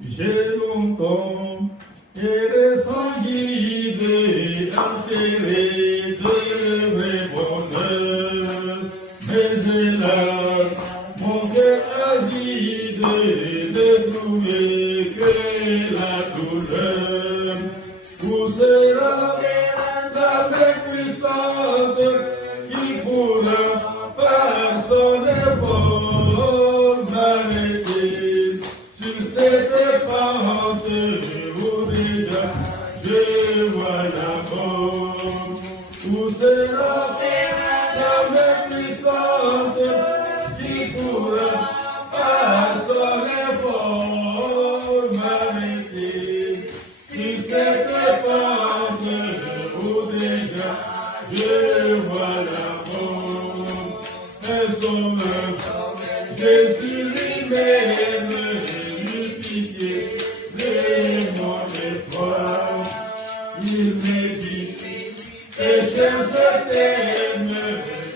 J'ai longtemps été sans guider, altéré de mes bonheurs. Mais hélas, mon cœur a vidé de trouver que la douleur. Où sera la puissance qui pourra par son effort m'arrêter sur cette pente où déjà je vois la mort? Où sera la puissance qui pourra par son effort m'arrêter sur cette pente où déjà je vois la mort? Un sauveur, Jésus lui-même, lui pitié de mon espoir. Il me dit, pécheur, je t'aime,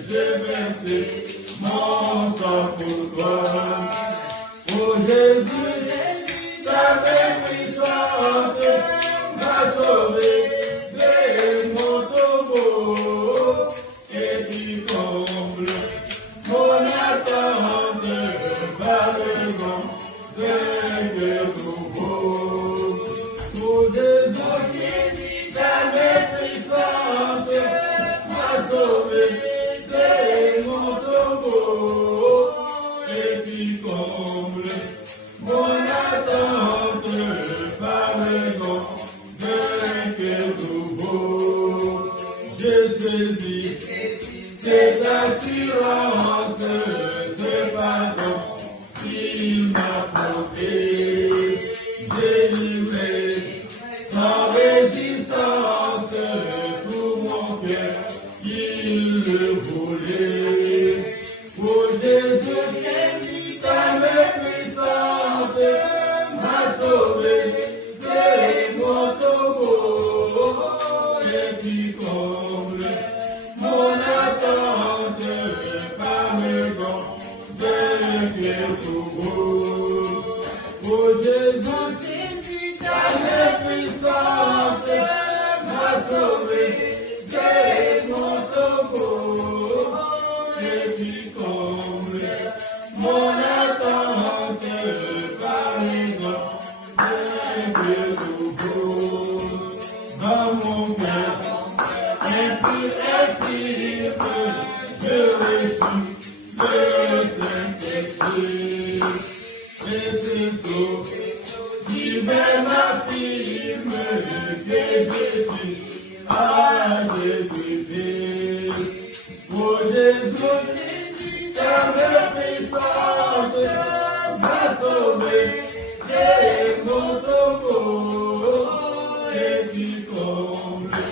je verse mon sang pour toi. Oh Jésus, ta main puissante m'a sauvé de mon tombeau, et tu combles mon attente par le vent d'un cœur nouveau. Oh Jésus, ta main puissante m'a sauvé de mon tombeau, et tu combles mon attente par le vent d'un cœur nouveau. Je saisis cette assurance, ce pardon qu'il m'a porté. J'ai livré sans résistance tout mon cœur, il le voulait. Oh Jésus, ta main puissante m'a sauvé de mon tombeau, et tu combles mon attente par le vent d'un cœur nouveau. Oh Jésus, ta main puissante m'a sauvé de mon tombeau, et tu combles mon attente par le vent d'un cœur nouveau. Dans mon cœur, je reçus le Saint-Esprit. Et c'est tout qui m'affirme que Jésus a Jésus. Oh Jésus, ta main puissante m'a sauvé de mon tombeau, et tu combles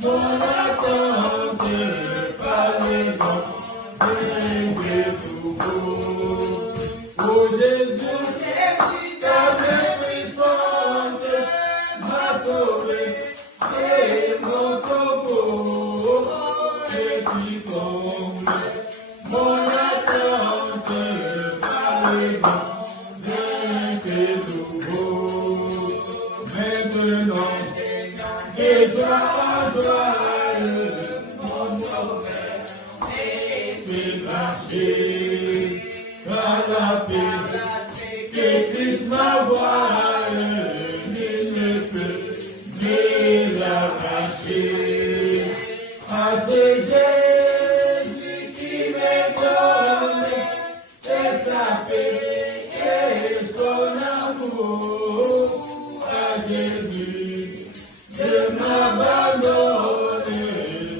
mon attente par les vents d'un cœur nouveau. Oh Jésus, ta main puissante m'a sauvé de mon tombeau, et tu combles mon attente par les vents d'un cœur nouveau. Maintenant, de joie en joie, mon bonheur est détaché par la paix que Christ m'envoie, nul ne peut me l'arracher. À ce Jésus qui me donne sa paix et son amour, à Jésus je m'abandonne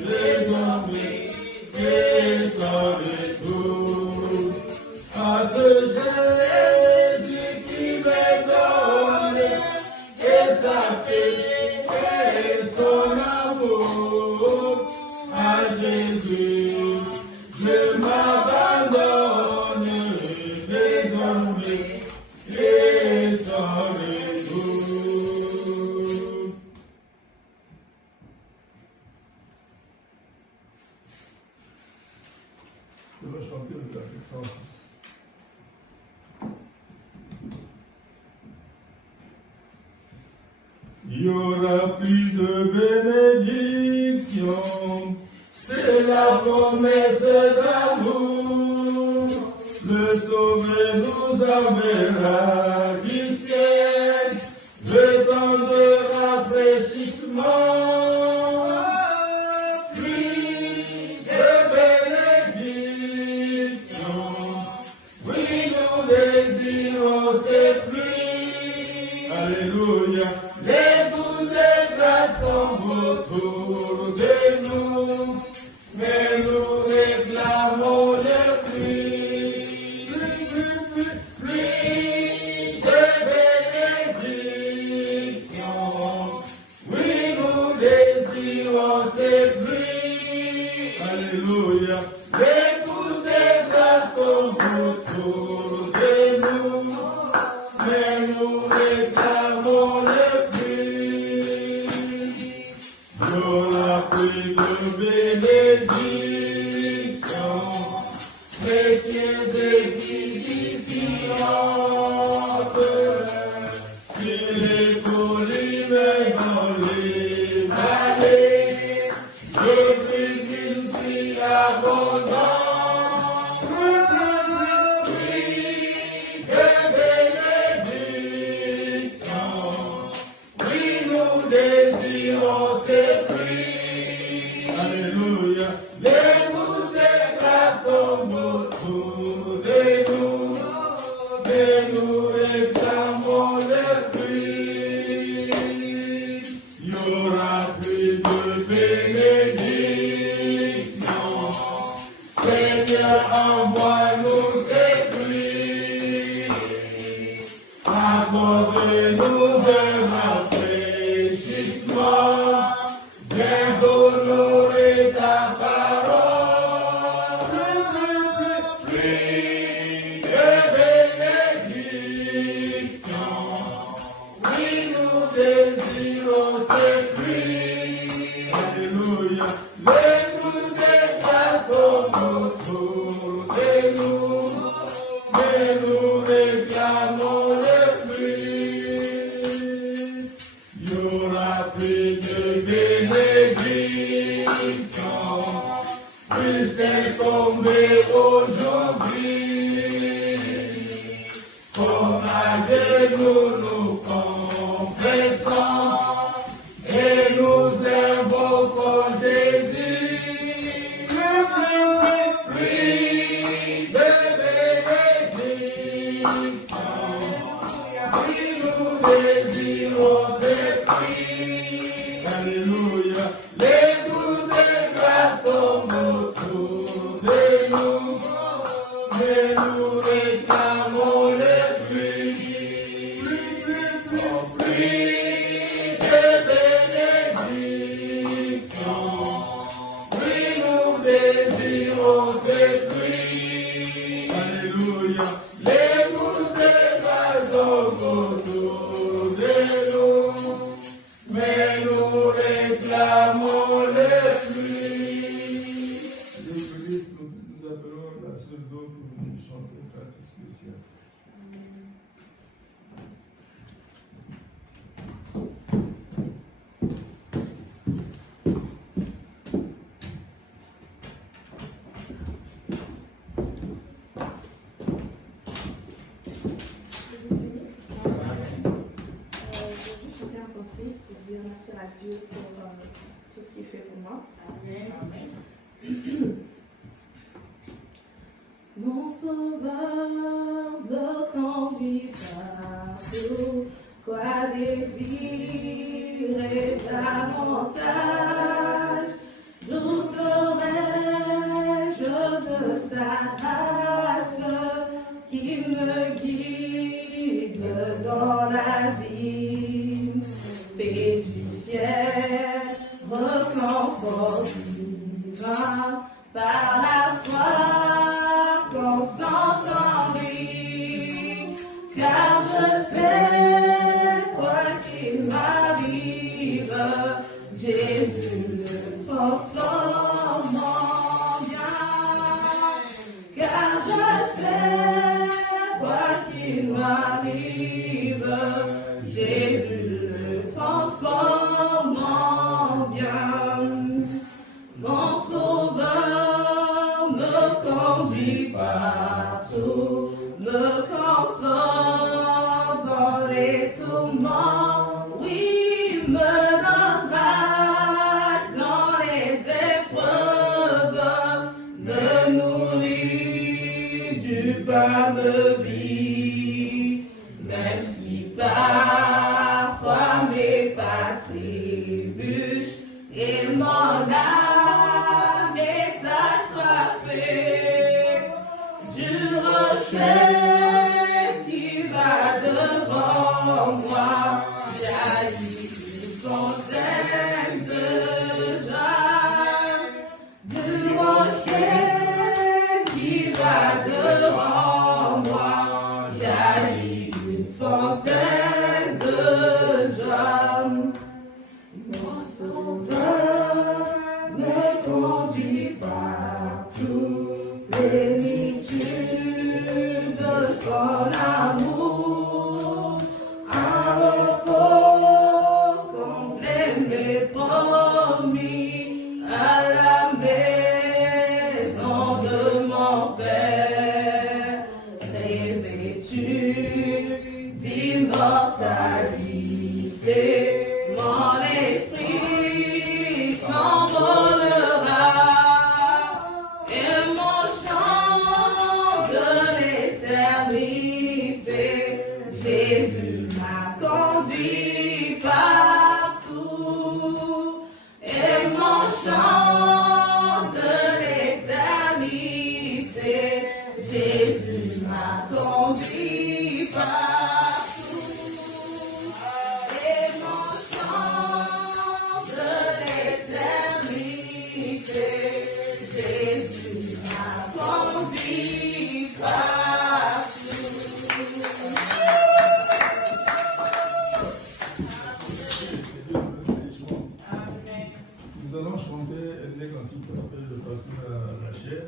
désormais et sans retour. À ce Jésus qui me donne sa paix et son amour, à Jésus je m'abandonne désormais et sans retour. Je vais chanter le Francis. y aura plus de bénédiction. C'est la promesse d'amour. Le Sauveur nous enverra du ciel, le temps de rafraîchissement. Pluie de bénédiction. Oui, nous désirons ces pluies. Alléluia. Les douze éclats tombent autour de nous, mais nous réclamons le pluie. Pluie de bénédiction. Oui, nous désirons ces pluies. Alléluia. Les douze éclats tombent autour de nous, mais nous réclamons le pluie. Dans la pluie de bénédiction, chrétiens édifiantes, sur les collines et dans les vallées, Jésus une pluie abondante. Alléluia. Les douze éclats tombent autour de nous, mais nous réclamons le pluie. Il y aura plus de bénédiction. Seigneur, envoie-nous ces pluies. Accorde-nous de rafraîchissement. Honorer ta parole, pluie de bénédiction. Oui, nous désirons ces pluies. Alléluia. Les douze éclats tombent autour de nous, mais nous réclamons le pluie. Il y aura plus de bénédiction, puisse-t-elle tomber aujourd'hui. Comme à Dieu nous nous confessons et nous invoquons Jésus. Pluie de bénédiction. Oui, nous désirons cette pluie. Alléluia. Les douze éclats tombent autour de nous, mais nous réclamons le pluie. Pluie de bénédiction. Oui, nous désirons cette pluie. Alléluia. Les douze éclats tombent autour de nous, mais nous réclamons le pluie. L'église, nous appelons la seule dôme pour venir chanter un cantique spécial. Pour dire merci à Dieu pour tout ce qu'il fait pour moi. Amen. Amen. Mon sauveur me conduit partout, quoi désirer davantage, douterai-je de sa grâce qui me guide dans la vie. Paix du ciel, reconfort divin, par la foi constante en lui, car je sais quoi qu'il m'arrive, Jésus le transforme en bien, car je sais quoi qu'il m'arrive, Jésus me console dans les tourments. Oui, me donne grâce dans les épreuves, me nourrit du pain de vie, même si parfois mes pas trébuchent et mon âme est assoiffée du rocher qui va devant moi. Jaillit une fontaine de joie du rocher qui va devant moi. Jaillit une fontaine de joie. Mon sauveur me conduit partout, plénitude de son amour, un repos complet m'est promis à la maison de mon Père, revêtu d'immortalité. Mon esprit s'envolera et mon chant de l'éternité. Jésus m'a conduit partout et mon chant de l'éternité. Jésus m'a conduit partout. Jésus m'a conduit partout. Nous allons chanter un cantique qu'on appelle le pasteur à la chair.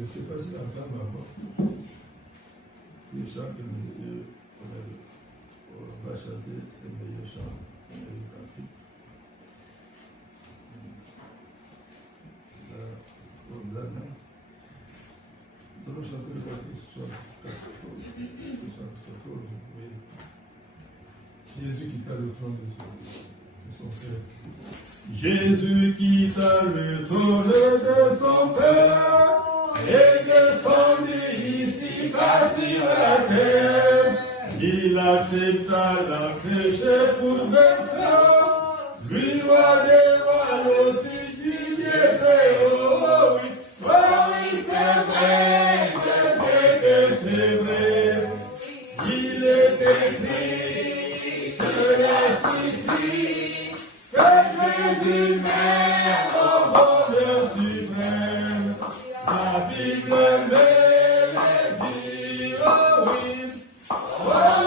Et c'est facile à entendre ma voix. Et chaque on va chanter le meilleur chant et le cantique. Nous allons chanter le cantique ce soir. Jésus quitta le trône de son Père. Jésus quitta le trône de son Père et descendit ici bas sur la terre. Il accepta la péché pour vainqueur, lui roi des rois, l'autre du Dieu très haut. Oh oui, c'est vrai, je sais que c'est vrai. Il est écrit, cela suffit, que Jésus m'aime au bonheur suprême. La Bible me le dit, oh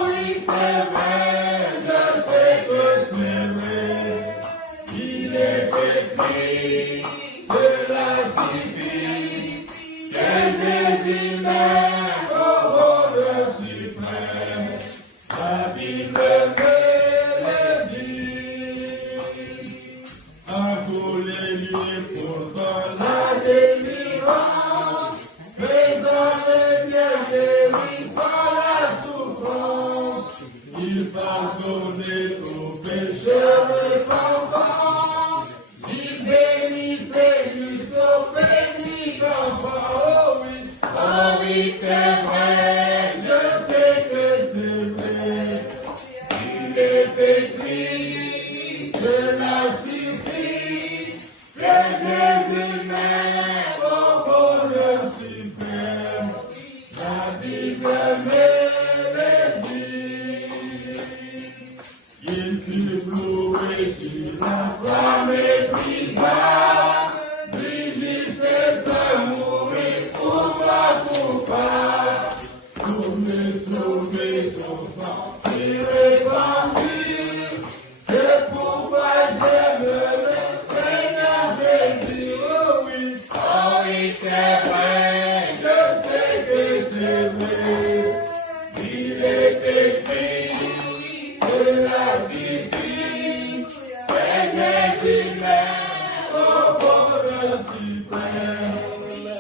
oui, c'est vrai, je sais que c'est vrai. Il est écrit, cela suffit, que Jésus m'aime au bonheur suprême. La Bible me le dit. Pour les lieux, pourtant la délivrance, faisant le bien guérissant la souffrance. Il pardonnait aux pécheurs repentants, il bénissait jusqu'aux petits enfants. Oh oui, c'est vrai, je sais que c'est vrai. Il est écrit, cela suffit, que Jésus m'aime au bonheur suprême. La Bible me le dit. Il fut cloué sur la croix méprisable, lui juste seul mourir pour moi coupable, pour me sauver son sang et répandu. C'est pourquoi j'aime le Seigneur Jésus. Oh oui, c'est vrai, je sais que c'est vrai. Il est écrit, cela suffit, que Jésus m'aime au bonheur suprême.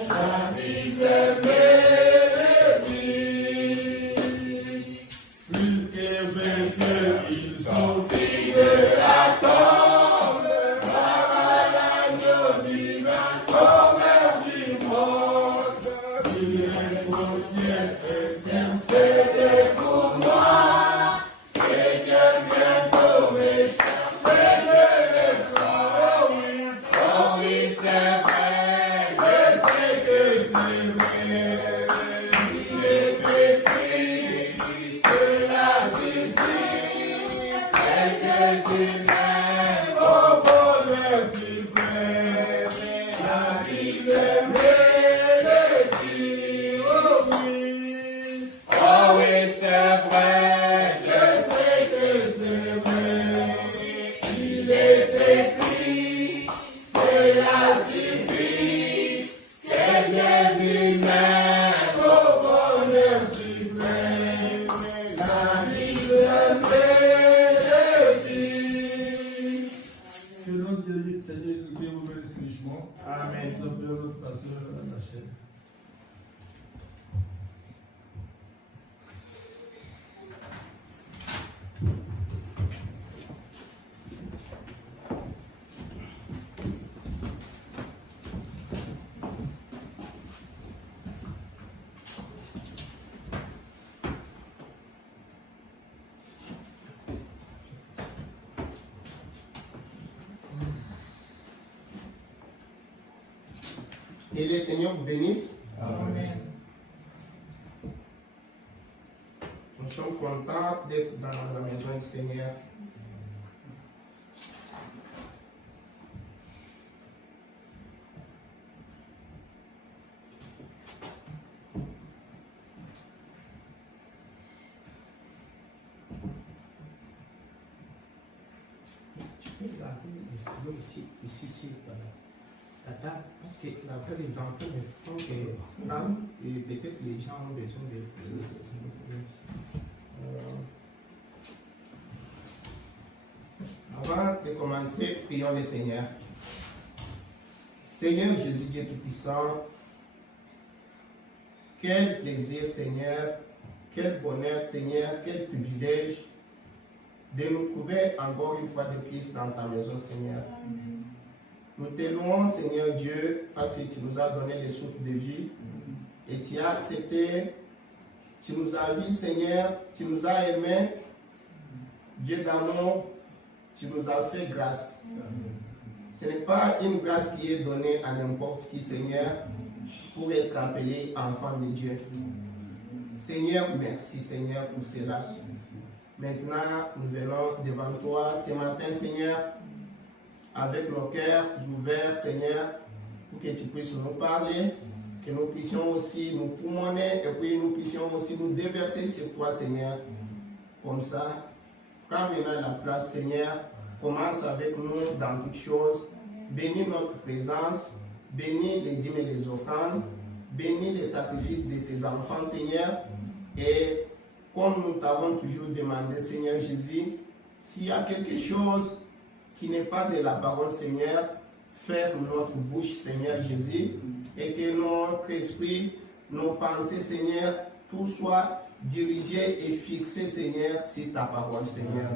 La Bible me le dit. Et le Seigneur vous bénisse. Amen. Nous sommes contents d'être dans la maison du Seigneur. Tu peux garder les stylos ici, voilà. La table, parce que après les enfants ne font que prendre et peut-être les gens ont besoin de. Avant de commencer, prions le Seigneur. Seigneur Jésus Dieu Tout-Puissant, quel plaisir Seigneur, quel bonheur Seigneur, quel privilège de nous trouver encore une fois de plus dans ta maison Seigneur. Nous te louons Seigneur Dieu parce que tu nous as donné le souffle de vie et tu as accepté, tu nous as vus Seigneur, tu nous as aimés, Dieu d'amour, tu nous as fait grâce. Ce n'est pas une grâce qui est donnée à n'importe qui Seigneur pour être appelé enfant de Dieu. Seigneur, merci Seigneur pour cela. Maintenant, nous venons devant toi ce matin Seigneur, avec nos cœurs ouverts Seigneur, pour que tu puisses nous parler, que nous puissions aussi nous poumonner et puis nous puissions aussi nous déverser sur toi Seigneur. Comme ça, prends maintenant la place Seigneur, commence avec nous dans toutes choses, bénis notre présence, bénis les dîmes et les offrandes, bénis les sacrifices de tes enfants Seigneur, et comme nous t'avons toujours demandé Seigneur Jésus, s'il y a quelque chose qui n'est pas de la parole Seigneur, ferme notre bouche Seigneur Jésus, et que notre esprit, nos pensées Seigneur, tout soit dirigé et fixé Seigneur sur ta parole Seigneur.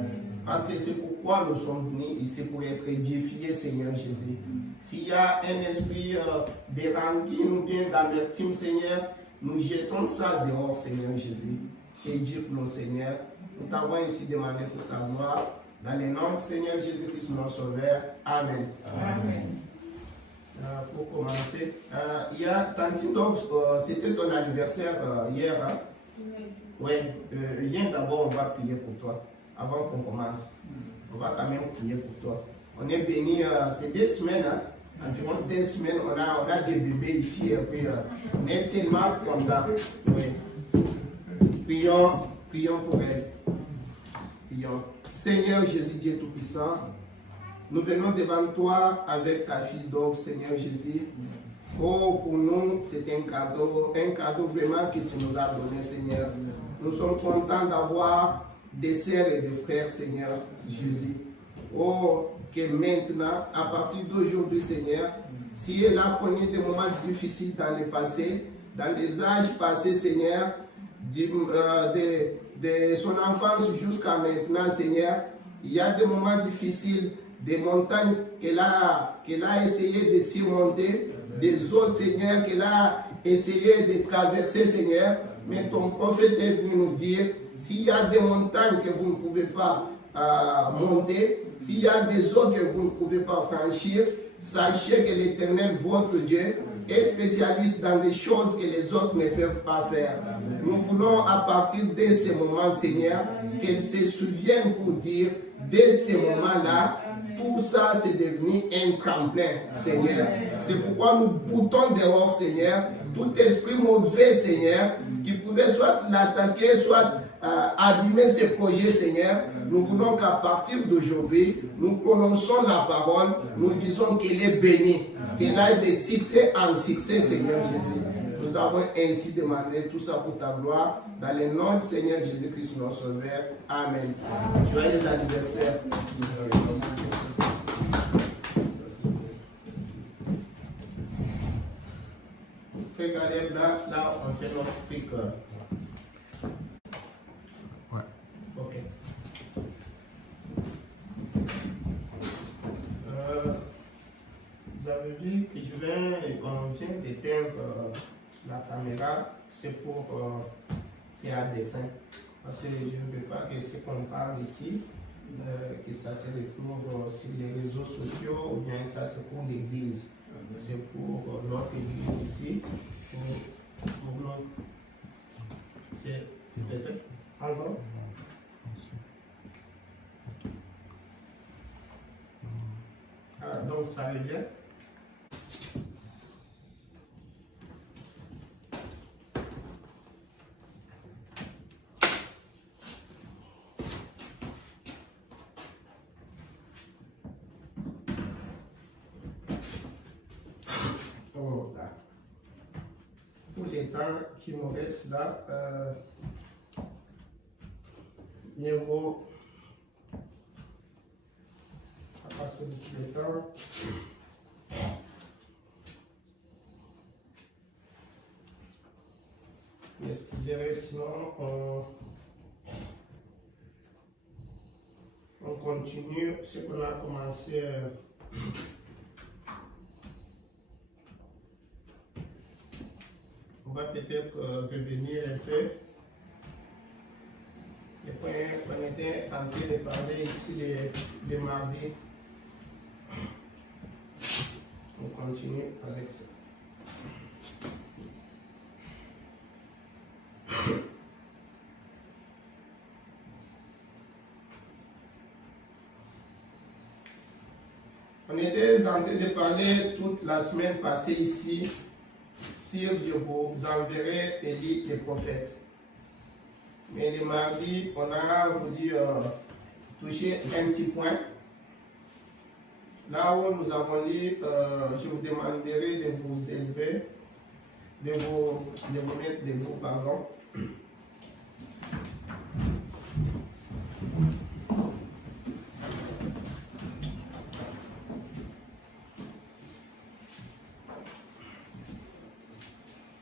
Parce que c'est pourquoi nous sommes venus ici pour être édifiés Seigneur Jésus. S'il y a un esprit de rancune ou bien d'amertume Seigneur, nous jetons ça dehors Seigneur Jésus. Éduque-nous Seigneur. Nous t'avons ainsi demandé pour ta gloire. Dans le nom du Seigneur Jésus-Christ, mon Sauveur. Amen. Amen. Pour commencer, il y a Tantine, donc c'était ton anniversaire hier. Hein? Oui. Viens d'abord, on va prier pour toi. Avant qu'on commence, on va quand même prier pour toi. On est béni, c'est 2 semaines, hein? Environ 2 semaines, on a des bébés ici. Et puis, on est tellement contents. Oui. Prions pour elle. Prions. Seigneur Jésus, Dieu Tout-Puissant, nous venons devant toi avec ta fille d'Ove, Seigneur Jésus. Oh, pour nous, c'est un cadeau vraiment que tu nous as donné, Seigneur. Nous sommes contents d'avoir des sœurs et des frères, Seigneur Jésus. Oh, que maintenant, à partir d'aujourd'hui, Seigneur, si elle a connu des moments difficiles dans le passé, dans les âges passés, Seigneur, de son enfance jusqu'à maintenant, Seigneur, il y a des moments difficiles, des montagnes qu'elle a essayé de surmonter, des eaux, Seigneur, qu'elle a essayé de traverser, Seigneur. Mais ton prophète est venu nous dire, s'il y a des montagnes que vous ne pouvez pas monter, s'il y a des eaux que vous ne pouvez pas franchir, sachez que l'Éternel, votre Dieu, est spécialiste dans des choses que les autres ne peuvent pas faire. Nous voulons à partir de ce moment, Seigneur, qu'elle se souvienne pour dire, dès ce moment-là, tout ça c'est devenu un tremplin, Seigneur. C'est pourquoi nous boutons dehors, Seigneur, tout esprit mauvais, Seigneur, qui pouvait soit l'attaquer, soit abîmer ses projets, Seigneur. Nous voulons qu'à partir d'aujourd'hui, nous prononçons la parole, nous disons qu'elle est bénie, qu'elle aille de succès en succès, Seigneur Jésus. Nous avons ainsi demandé tout ça pour ta gloire, dans le nom du Seigneur Jésus-Christ, notre Sauveur. Amen. Joyeux anniversaire. Regardez là, on fait notre prière. Ouais. Ok. Vous avez vu que on vient d'éteindre la caméra, c'est pour c'est à dessin. Parce que je ne veux pas que ce qu'on parle ici, que ça se retrouve sur les réseaux sociaux ou bien ça c'est pour l'église. C'est pour notre église ici. Pour nous. C'est peut-être encore. Ah, donc ça revient. Oh, là. Pour les temps qui nous restent là, mieux vaut à passer le temps. Excusez-moi, sinon on continue ce qu'on a commencé. On va peut-être revenir un peu. Les points qu'on était en train de parler ici les mardis. On continue avec ça. On était en train de parler toute la semaine passée ici sur je vous enverrai Élie et prophètes. Mais le mardi, on a voulu toucher un petit point. Là où nous avons dit, je vous demanderai de vous élever, de vous mettre debout, pardon.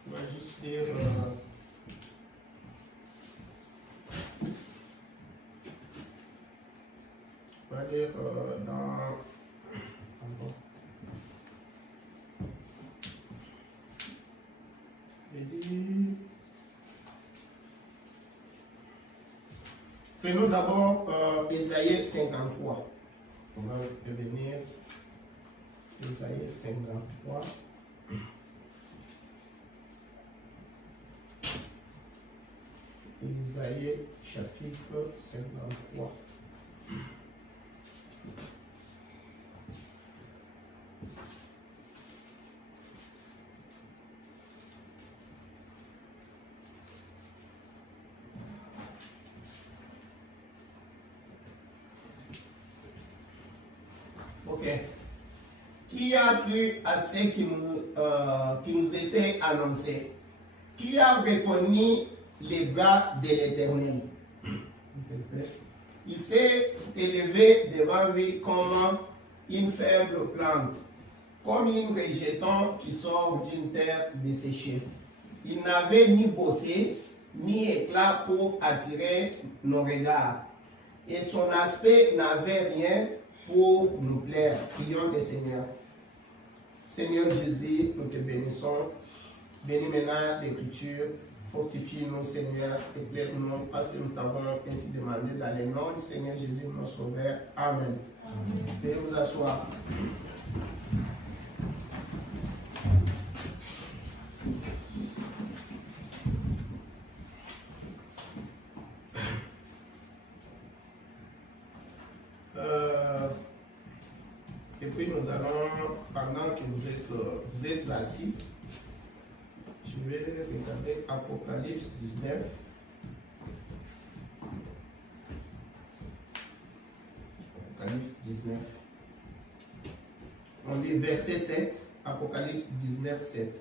On va juste dire on va dire dans prenons d'abord Ésaïe 53. On va revenir Ésaïe 53. Ésaïe chapitre 53. Ok. Qui a cru à ce qui nous était annoncé? Qui a reconnu les bras de l'Éternel? Il s'est élevé devant lui comme une faible plante, comme une rejeton qui sort d'une terre desséchée. Il n'avait ni beauté, ni éclat pour attirer nos regards, et son aspect n'avait rien pour nous plaire. Prions le Seigneur. Seigneur Jésus, nous te bénissons. Bénis maintenant l'Écriture. Fortifie-nous, Seigneur, éclaire-nous, parce que nous t'avons ainsi demandé dans le nom du Seigneur Jésus, notre Sauveur. Amen. Veuillez vous asseoir. Et puis nous allons, pendant que vous êtes assis, je vais regarder Apocalypse 19. Apocalypse 19. On lit verset 7. Apocalypse 19, 7.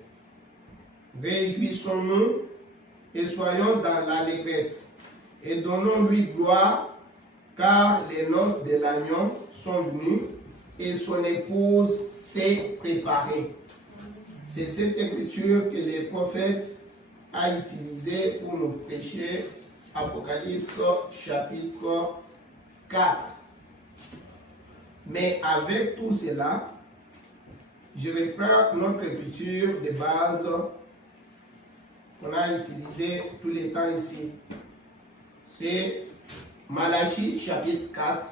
Réjouissons-nous et soyons dans l'allégresse et donnons-lui gloire, car les noces de l'agneau sont venues et son épouse s'est préparée. C'est cette écriture que le prophète a utilisée pour nous prêcher. Apocalypse chapitre 4. Mais avec tout cela, je reprends notre écriture de base qu'on a utilisée tous les temps ici. C'est Malachie chapitre 4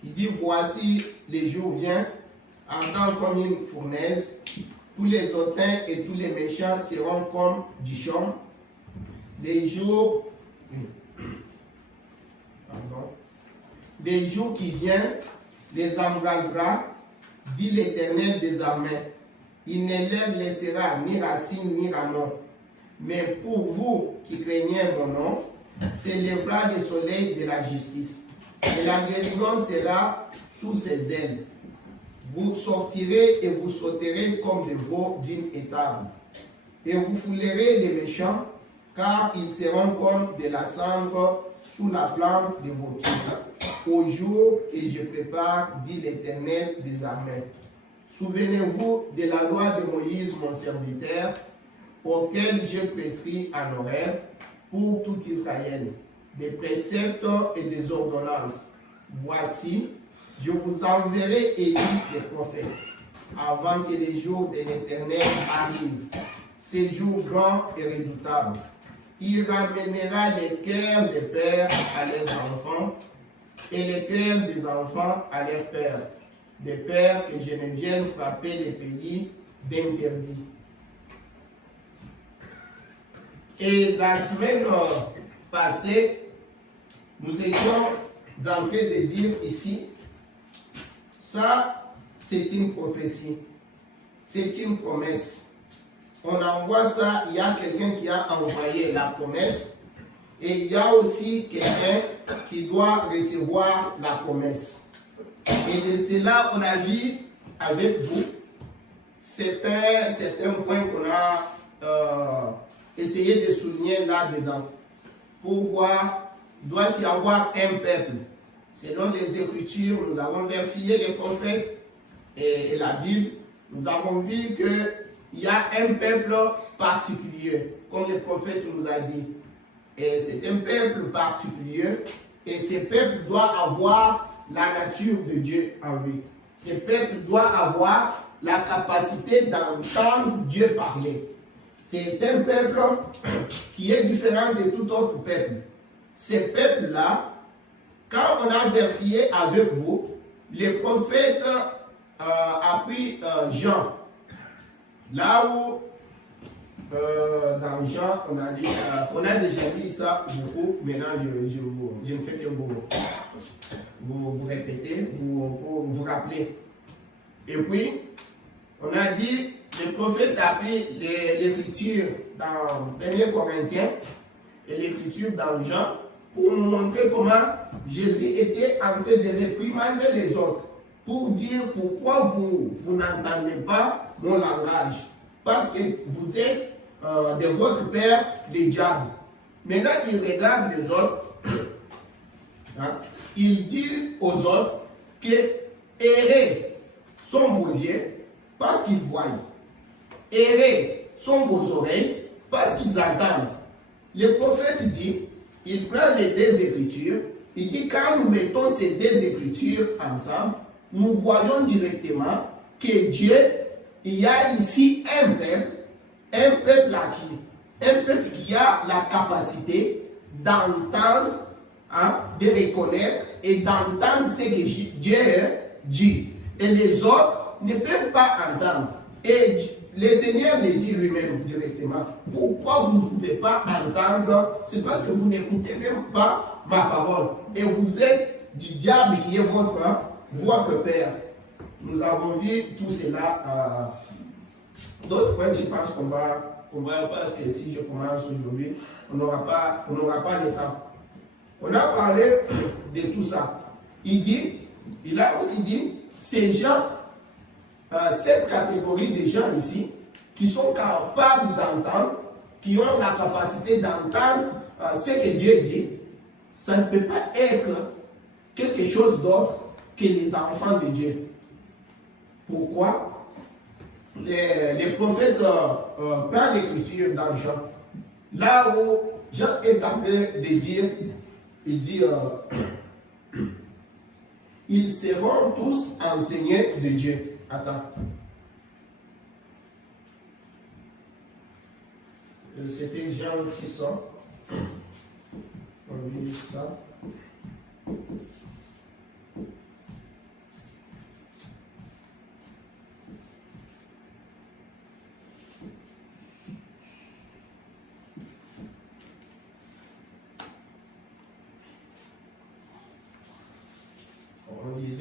qui dit: voici les jours viennent, ardent comme une fournaise. Tous les hautains et tous les méchants seront comme du chaume. Des jours qui viennent les embrasera, dit l'Éternel des armées. Il ne leur laissera ni racine ni rameau. Mais pour vous qui craignez mon nom, s'élèvera le soleil de la justice. Et la guérison sera sous ses ailes. Vous sortirez et vous sauterez comme des veaux d'une étable. Et vous foulerez les méchants, car ils seront comme de la cendre sous la plante de vos pieds. Au jour que je prépare, dit l'Éternel des armées. Souvenez-vous de la loi de Moïse, mon serviteur, auquel j'ai prescrit en horaire pour tout Israël, des préceptes et des ordonnances. Voici, je vous enverrai Élie les prophètes, avant que les jours de l'Éternel arrivent, ces jours grands et redoutables. Il ramènera les cœurs des pères à leurs enfants et les cœurs des enfants à leurs pères, des pères que je ne vienne frapper les pays d'interdit. Et la semaine passée, nous étions en train de dire ici, ça c'est une prophétie, c'est une promesse. On envoie ça, il y a quelqu'un qui a envoyé la promesse et il y a aussi quelqu'un qui doit recevoir la promesse. Et de cela, on a vu avec vous certains points qu'on a essayé de souligner là-dedans. Pour voir, doit y avoir un peuple. Selon les Écritures, nous avons vérifié les prophètes et la Bible. Nous avons vu qu'il y a un peuple particulier, comme le prophète nous a dit. Et c'est un peuple particulier. Et ce peuple doit avoir la nature de Dieu en lui. Ce peuple doit avoir la capacité d'entendre Dieu parler. C'est un peuple qui est différent de tout autre peuple. Ce peuple-là, quand on a vérifié avec vous, le prophète a pris Jean. Là où, dans Jean, on a déjà lu ça beaucoup. Maintenant, je ne fais que vous répéter, vous rappeler. Et puis, on a dit, le prophète a pris l'écriture dans 1 Corinthiens et l'écriture dans Jean pour nous montrer comment Jésus était en train de réprimander les autres, pour dire pourquoi vous n'entendez pas mon langage. Parce que vous êtes de votre père, les diables. Maintenant, il regarde les autres. Hein? Il dit aux autres que errer sont vos yeux parce qu'ils voient. Errer sont vos oreilles parce qu'ils entendent. Le prophète dit, il prend les deux écritures, il dit quand nous mettons ces deux écritures ensemble, nous voyons directement que Dieu, il y a ici un peuple qui a la capacité d'entendre, hein, de reconnaître et d'entendre ce que Dieu dit. Et les autres ne peuvent pas entendre. Et le Seigneur le dit lui-même directement. Pourquoi vous ne pouvez pas entendre? C'est parce que vous n'écoutez même pas ma parole. Et vous êtes du diable qui est votre père. Nous avons vu tout cela. D'autres points, je pense qu'on va, parce que si je commence aujourd'hui, on n'aura pas le temps. On a parlé de tout ça. Il a aussi dit, ces gens, cette catégorie de gens ici, qui sont capables d'entendre, qui ont la capacité d'entendre ce que Dieu dit, ça ne peut pas être quelque chose d'autre que les enfants de Dieu. Pourquoi? Les prophètes prennent l'écriture dans Jean. Là où Jean est en train de dire, il dit, ils seront tous enseignés de Dieu. Attends. C'était Jean 600. On lit ça.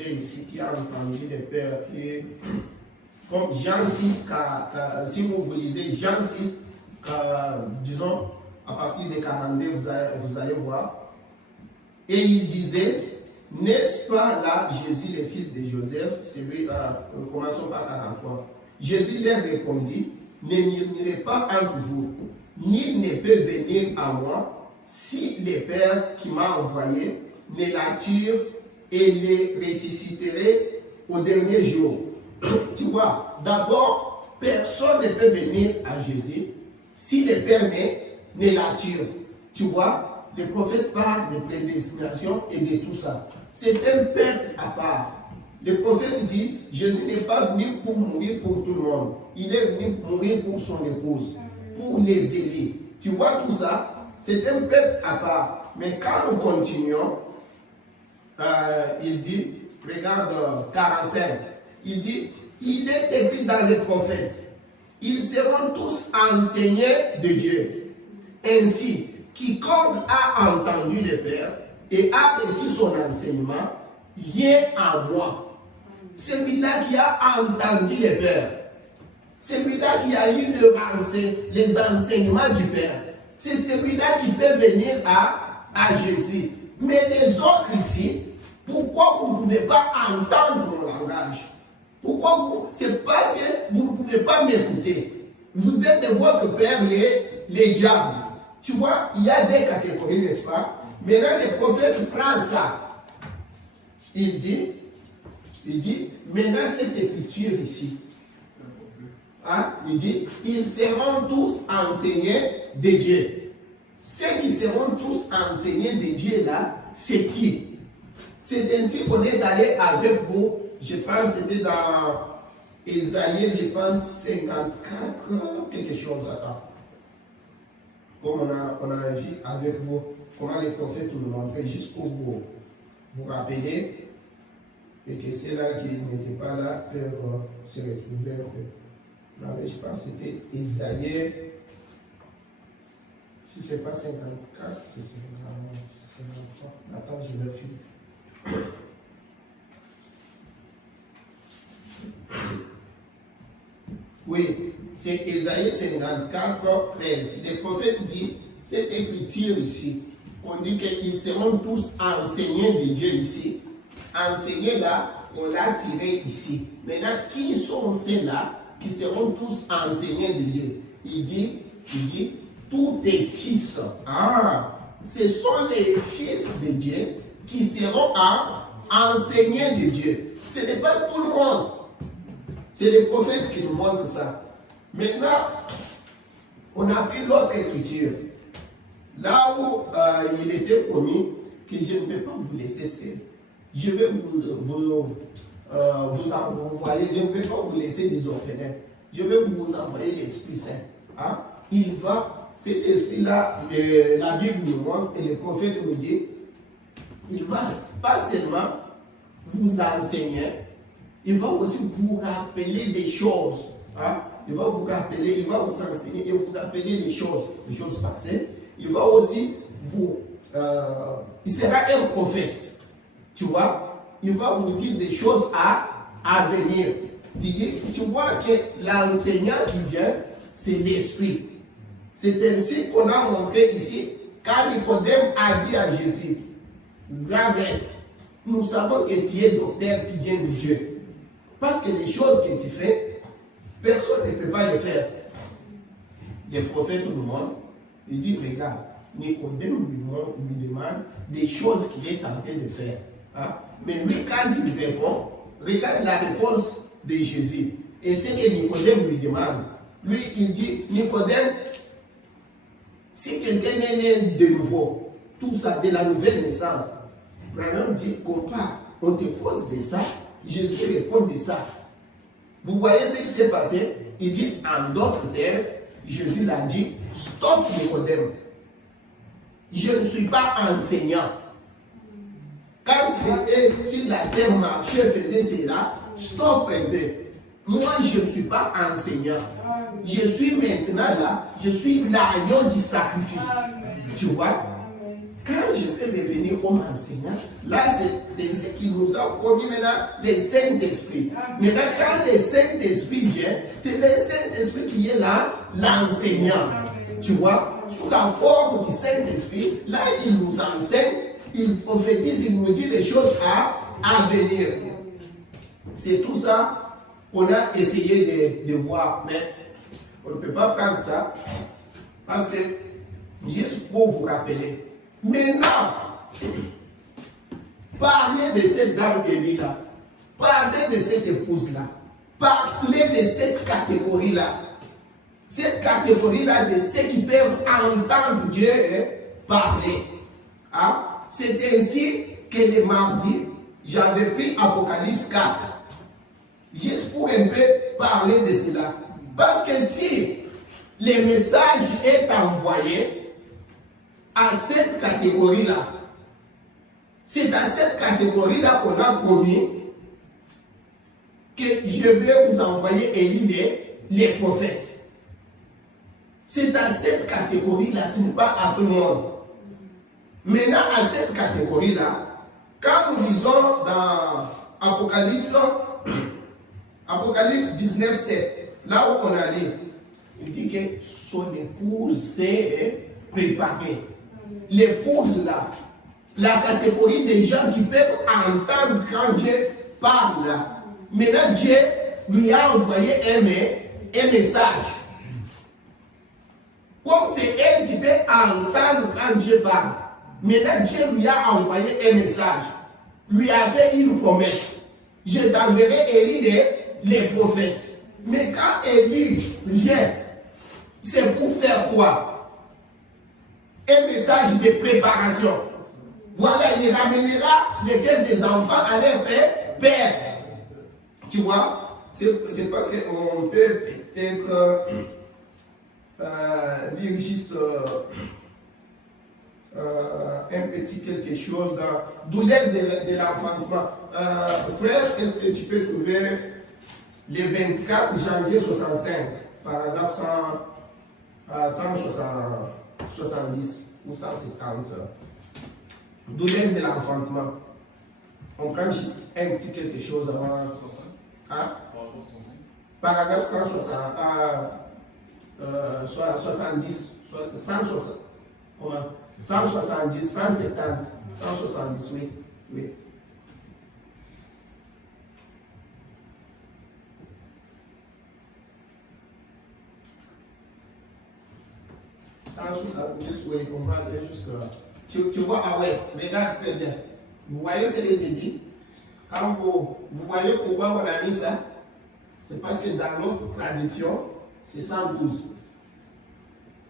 disait ici, qui a entendu les pères, et comme Jean 6, si vous lisez Jean 6, disons, à partir des 42, vous allez voir. Et il disait, n'est-ce pas là Jésus, le fils de Joseph, celui, commençons par 43. Jésus leur répondit, ne murmurez pas entre vous, nul ne peut venir à moi si le Père qui m'a envoyé ne l'attire et le ressusciterait au dernier jour. Tu vois, d'abord, personne ne peut venir à Jésus si le Père ne l'attire. Tu vois, le prophète parle de prédestination et de tout ça. C'est un peuple à part. Le prophète dit, Jésus n'est pas venu pour mourir pour tout le monde. Il est venu mourir pour son épouse, pour les élus. Tu vois tout ça? C'est un peuple à part. Mais quand nous continuons, il dit, regarde 45, il dit, il est écrit dans les prophètes, ils seront tous enseignés de Dieu. Ainsi, quiconque a entendu le Père et a reçu son enseignement, vient à moi. Celui-là qui a entendu le Père, celui-là qui a eu les enseignements du Père, c'est celui-là qui peut venir à Jésus. Mais les autres ici, pourquoi vous ne pouvez pas entendre mon langage? Pourquoi vous? C'est parce que vous ne pouvez pas m'écouter. Vous êtes de votre père les diables. Tu vois, il y a des catégories, n'est-ce pas? Maintenant, le prophète prend ça. Il dit, maintenant cette écriture ici. Hein? Il dit, ils seront tous enseignés de Dieu. Ceux qui seront tous enseignés de Dieu là, c'est qui? C'est ainsi qu'on est allé avec vous. Je pense que c'était dans Ésaïe, je pense 54, quelque chose. Attends. Comme on a vu avec vous, comment les prophètes nous montraient, juste pour vous rappeler, et que ceux-là qui n'étaient pas là peuvent se retrouver un peu. Non, mais je pense que c'était Ésaïe, si ce n'est pas 54, c'est 53. Attends, je le file. Oui, c'est Ésaïe 54, 13. Le prophète dit, cette écriture ici, on dit qu'ils seront tous enseignés de Dieu ici. Enseignés là, on l'a tiré ici. Maintenant, qui sont ceux-là qui seront tous enseignés de Dieu? Il dit, tous tes fils. Ah, ce sont les fils de Dieu qui seront enseignés de Dieu. Ce n'est pas tout le monde. C'est les prophètes qui nous montrent ça. Maintenant, on a pris l'autre écriture. Là où il était promis que je ne vais pas vous laisser seul. Je vais vous envoyer, je ne vais pas vous laisser des orphelins. Je vais vous envoyer l'Esprit Saint. Hein? Il va, cet esprit-là, la Bible nous montre et les prophètes nous disent, il va pas seulement vous enseigner, il va aussi vous rappeler des choses. Hein? Il va vous rappeler, il va vous enseigner et vous rappeler les choses passées. Il va aussi vous... il sera un prophète. Tu vois? Il va vous dire des choses à venir. Tu vois que l'enseignant qui vient, c'est l'Esprit. C'est ainsi qu'on a montré ici, quand Nicodème a dit à Jésus, grand maître, nous savons que tu es docteur qui vient de Dieu. Parce que les choses que tu fais, personne ne peut pas les faire. Les prophètes nous montrent, il dit, regarde, Nicodème lui demande des choses qu'il est en train de faire. Hein? Mais lui, quand il répond, regarde la réponse de Jésus. Et ce que Nicodème lui demande, lui, il dit, Nicodème, si quelqu'un est né de nouveau, tout ça, de la nouvelle naissance, Branham dit, compare, on te pose de ça, Jésus répond de ça. Vous voyez ce qui s'est passé? Il dit, en d'autres termes, Jésus l'a dit, stop Nicodème. Je ne suis pas enseignant. Quand il était sur la terre marchait, faisait cela, stop un peu. Moi, je ne suis pas enseignant. Je suis maintenant là, je suis l'agneau du sacrifice. Tu vois? quand je vais devenir comme enseignant, là c'est ce qui nous a promis maintenant, le Saint-Esprit. Maintenant, quand le Saint-Esprit vient, c'est le Saint-Esprit qui est là, l'enseignant. Tu vois, sous la forme du Saint-Esprit, là il nous enseigne, il prophétise, il nous dit les choses à venir. C'est tout ça qu'on a essayé de voir, mais on ne peut pas prendre ça parce que, juste pour vous rappeler, maintenant, parlez de cette dame Élie-là, parlez de cette épouse-là, parlez de cette catégorie-là. Cette catégorie-là de ceux qui peuvent entendre Dieu parler. Hein? C'est ainsi que le mardi, j'avais pris Apocalypse 4. Juste pour un peu parler de cela. Parce que si le message est envoyé à cette catégorie-là, c'est à cette catégorie-là qu'on a promis que je vais vous envoyer Élie les prophètes. C'est à cette catégorie-là, ce n'est pas à tout le monde. Maintenant, à cette catégorie-là, quand nous lisons dans Apocalypse 19, 7, là où on a lu, il dit que son épouse s'est préparée. L'épouse là, la catégorie des gens qui peuvent entendre quand Dieu parle là. Maintenant, Dieu lui a envoyé un message. Comme c'est elle qui peut entendre quand Dieu parle. Maintenant, Dieu lui a envoyé un message. Lui a fait une promesse. Je t'enverrai Élie les prophètes. Mais quand Élie vient, c'est pour faire quoi? Un message de préparation. Voilà, il ramènera les têtes des enfants à leur père. Tu vois? C'est parce qu'on peut peut-être lire juste un petit quelque chose dans douleur de l'enfantement. Frère, est-ce que tu peux trouver le 24 janvier 65, paragraphe 170 ou 170? Douleur de l'enfantement. On prend juste un petit quelque chose avant. Hein? Paragraphe 170, 160, comment? 170, 170, 170, oui. Oui. Oui, on va aller jusque là. Tu vois, ah ouais, regarde très bien. Vous voyez ce que j'ai dit? Quand vous voyez pourquoi on a mis ça? C'est parce que dans l'autre traduction, c'est 112.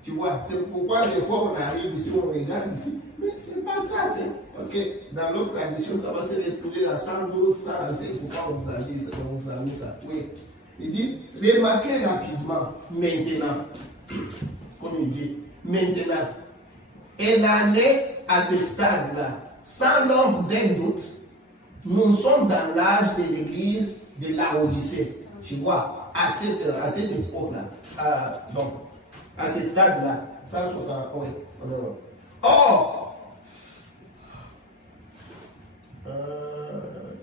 Tu vois, c'est pourquoi des fois on arrive ici, on regarde ici. Mais c'est pas ça, c'est parce que dans l'autre tradition, ça va se retrouver à 112, ça, c'est pourquoi on vous a mis ça. Oui. Il dit, remarquez rapidement, maintenant, comme il dit, maintenant, elle en est à ce stade-là, sans l'ombre d'un doute, nous sommes dans l'âge de l'église de Laodicée. Tu vois, à cette époque-là, donc, à ce stade-là, 160, oui. Or,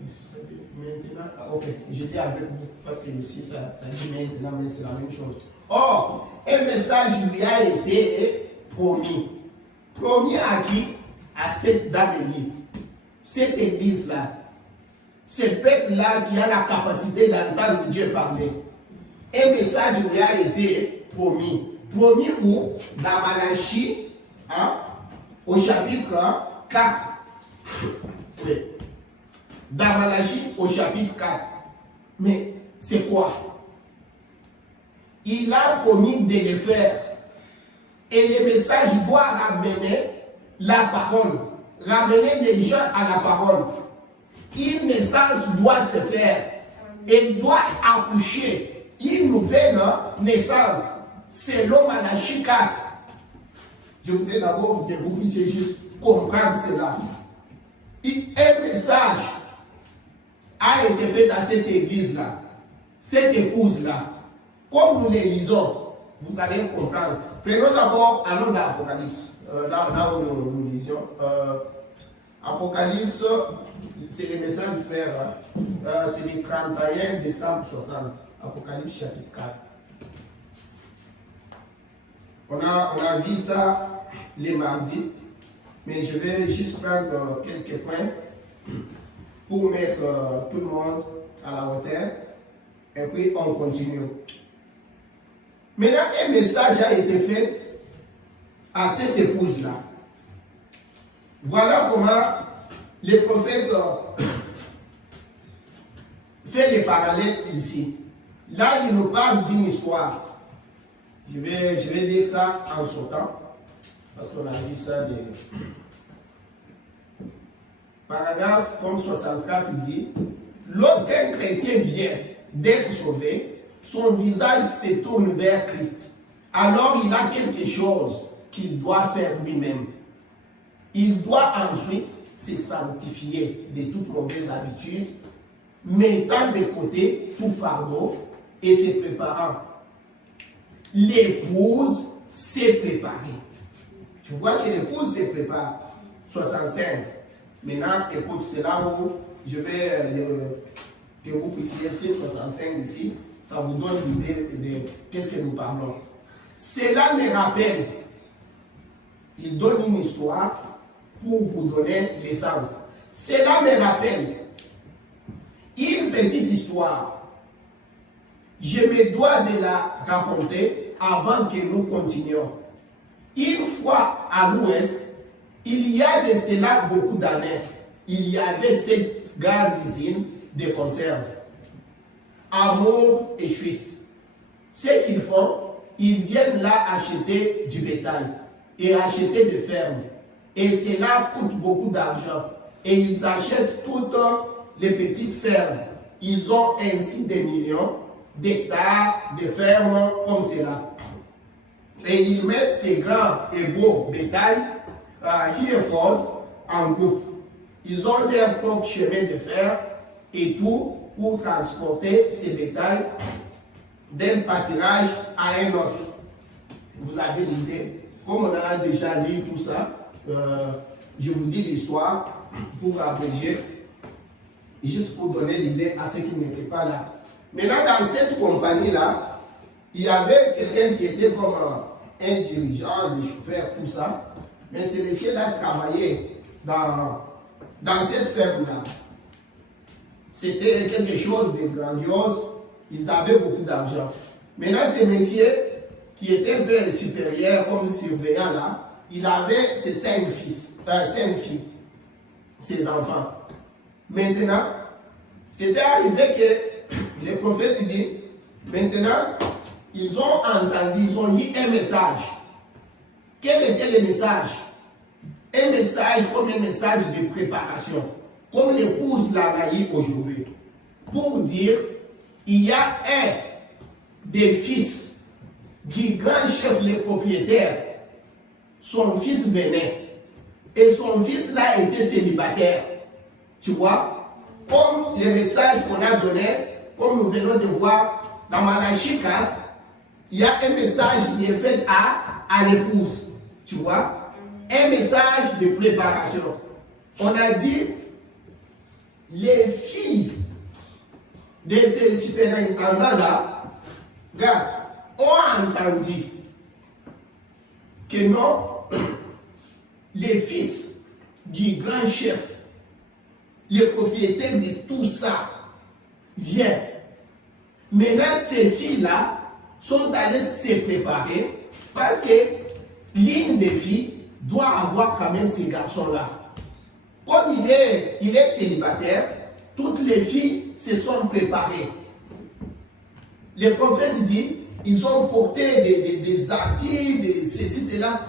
ici ça dit maintenant, ok, j'étais avec vous, parce que ici ça dit maintenant, mais c'est la même chose. Or, un message lui a été promis. Promis à qui? À cette dame Élie. Cette église-là. Ce peuple-là qui a la capacité d'entendre Dieu parler. Un message lui a été promis. Promis où? Dans Malachie, hein, au chapitre 4. Oui. Dans Malachie, au chapitre 4. Mais c'est quoi? Il a promis de le faire. Et le message doit ramener la parole. Ramener les gens à la parole. Une naissance doit se faire. Elle doit accoucher. Une nouvelle naissance. Selon Malachie 4. Je voudrais d'abord que vous puissiez juste comprendre cela. Un message a été fait dans cette église-là. Cette épouse-là. Comme nous les lisons, vous allez comprendre. Prenons d'abord, allons dans l'Apocalypse. là où nous lisions. Apocalypse, c'est le message du frère. C'est le 31 décembre 60. Apocalypse chapitre 4. On a vu ça les mardis, mais je vais juste prendre quelques points pour mettre tout le monde à la hauteur et puis on continue. Maintenant, un message a été fait à cette épouse-là. Voilà comment le prophète fait des parallèles ici. Là, il nous parle d'une histoire. Je vais lire ça en sautant, parce qu'on a vu ça des paragraphe comme 64, il dit: lorsqu'un chrétien vient d'être sauvé, son visage se tourne vers Christ. Alors il a quelque chose qu'il doit faire lui-même. Il doit ensuite se sanctifier de toute mauvaise habitude, mettant de côté tout fardeau et se préparant. L'épouse s'est préparée. Tu vois que l'épouse se prépare. 65. Maintenant, écoute, c'est là où je vais que vous puissiez lire 65 ici. Ça vous donne l'idée de qu'est-ce que nous parlons. Cela me rappelle. Il donne une histoire pour vous donner l'essence. Cela me rappelle une petite histoire. Je me dois de la raconter avant que nous continuions. Une fois à l'ouest, il y a de cela beaucoup d'années, il y avait cette grande usine de conserve. Amour et Juif. Ce qu'ils font, ils viennent là acheter du bétail et acheter des fermes. Et cela coûte beaucoup d'argent. Et ils achètent toutes les petites fermes. Ils ont ainsi des millions d'hectares de fermes comme cela. Et ils mettent ces grands et beaux bétails Hereford en groupe. Ils ont leur propre chemin de fer et tout pour transporter ces bétails d'un pâturage à un autre. Vous avez l'idée. Comme on a déjà lu tout ça, je vous dis l'histoire pour abréger et juste pour donner l'idée à ceux qui n'étaient pas là. Maintenant, dans cette compagnie-là, il y avait quelqu'un qui était comme un dirigeant, des chauffeurs, tout ça. Mais celui-ci-là travaillait dans cette ferme-là. C'était quelque chose de grandiose. Ils avaient beaucoup d'argent. Maintenant, ce monsieur, qui était un peu supérieur comme surveillant là, il avait ses 5 filles, ses enfants. Maintenant, c'était arrivé que le prophète dit, maintenant, ils ont entendu, ils ont eu un message. Quel était le message? Un message comme un message de préparation, comme l'épouse l'a eu aujourd'hui, pour dire, il y a un des fils du grand chef, le propriétaire, son fils venait, et son fils là était célibataire. Tu vois, comme le message qu'on a donné, comme nous venons de voir dans Malachie 4, il y a un message qui est fait à l'épouse. Tu vois, un message de préparation. On a dit, les filles de ces superintendants-là, ont entendu que non, les fils du grand chef, le propriétaire de tout ça, viennent. Maintenant, ces filles-là sont allées se préparer parce que l'une des filles doit avoir quand même ces garçons-là. Comme il est célibataire, toutes les filles se sont préparées. Le prophète dit, ils ont porté des habits, des ceci, cela,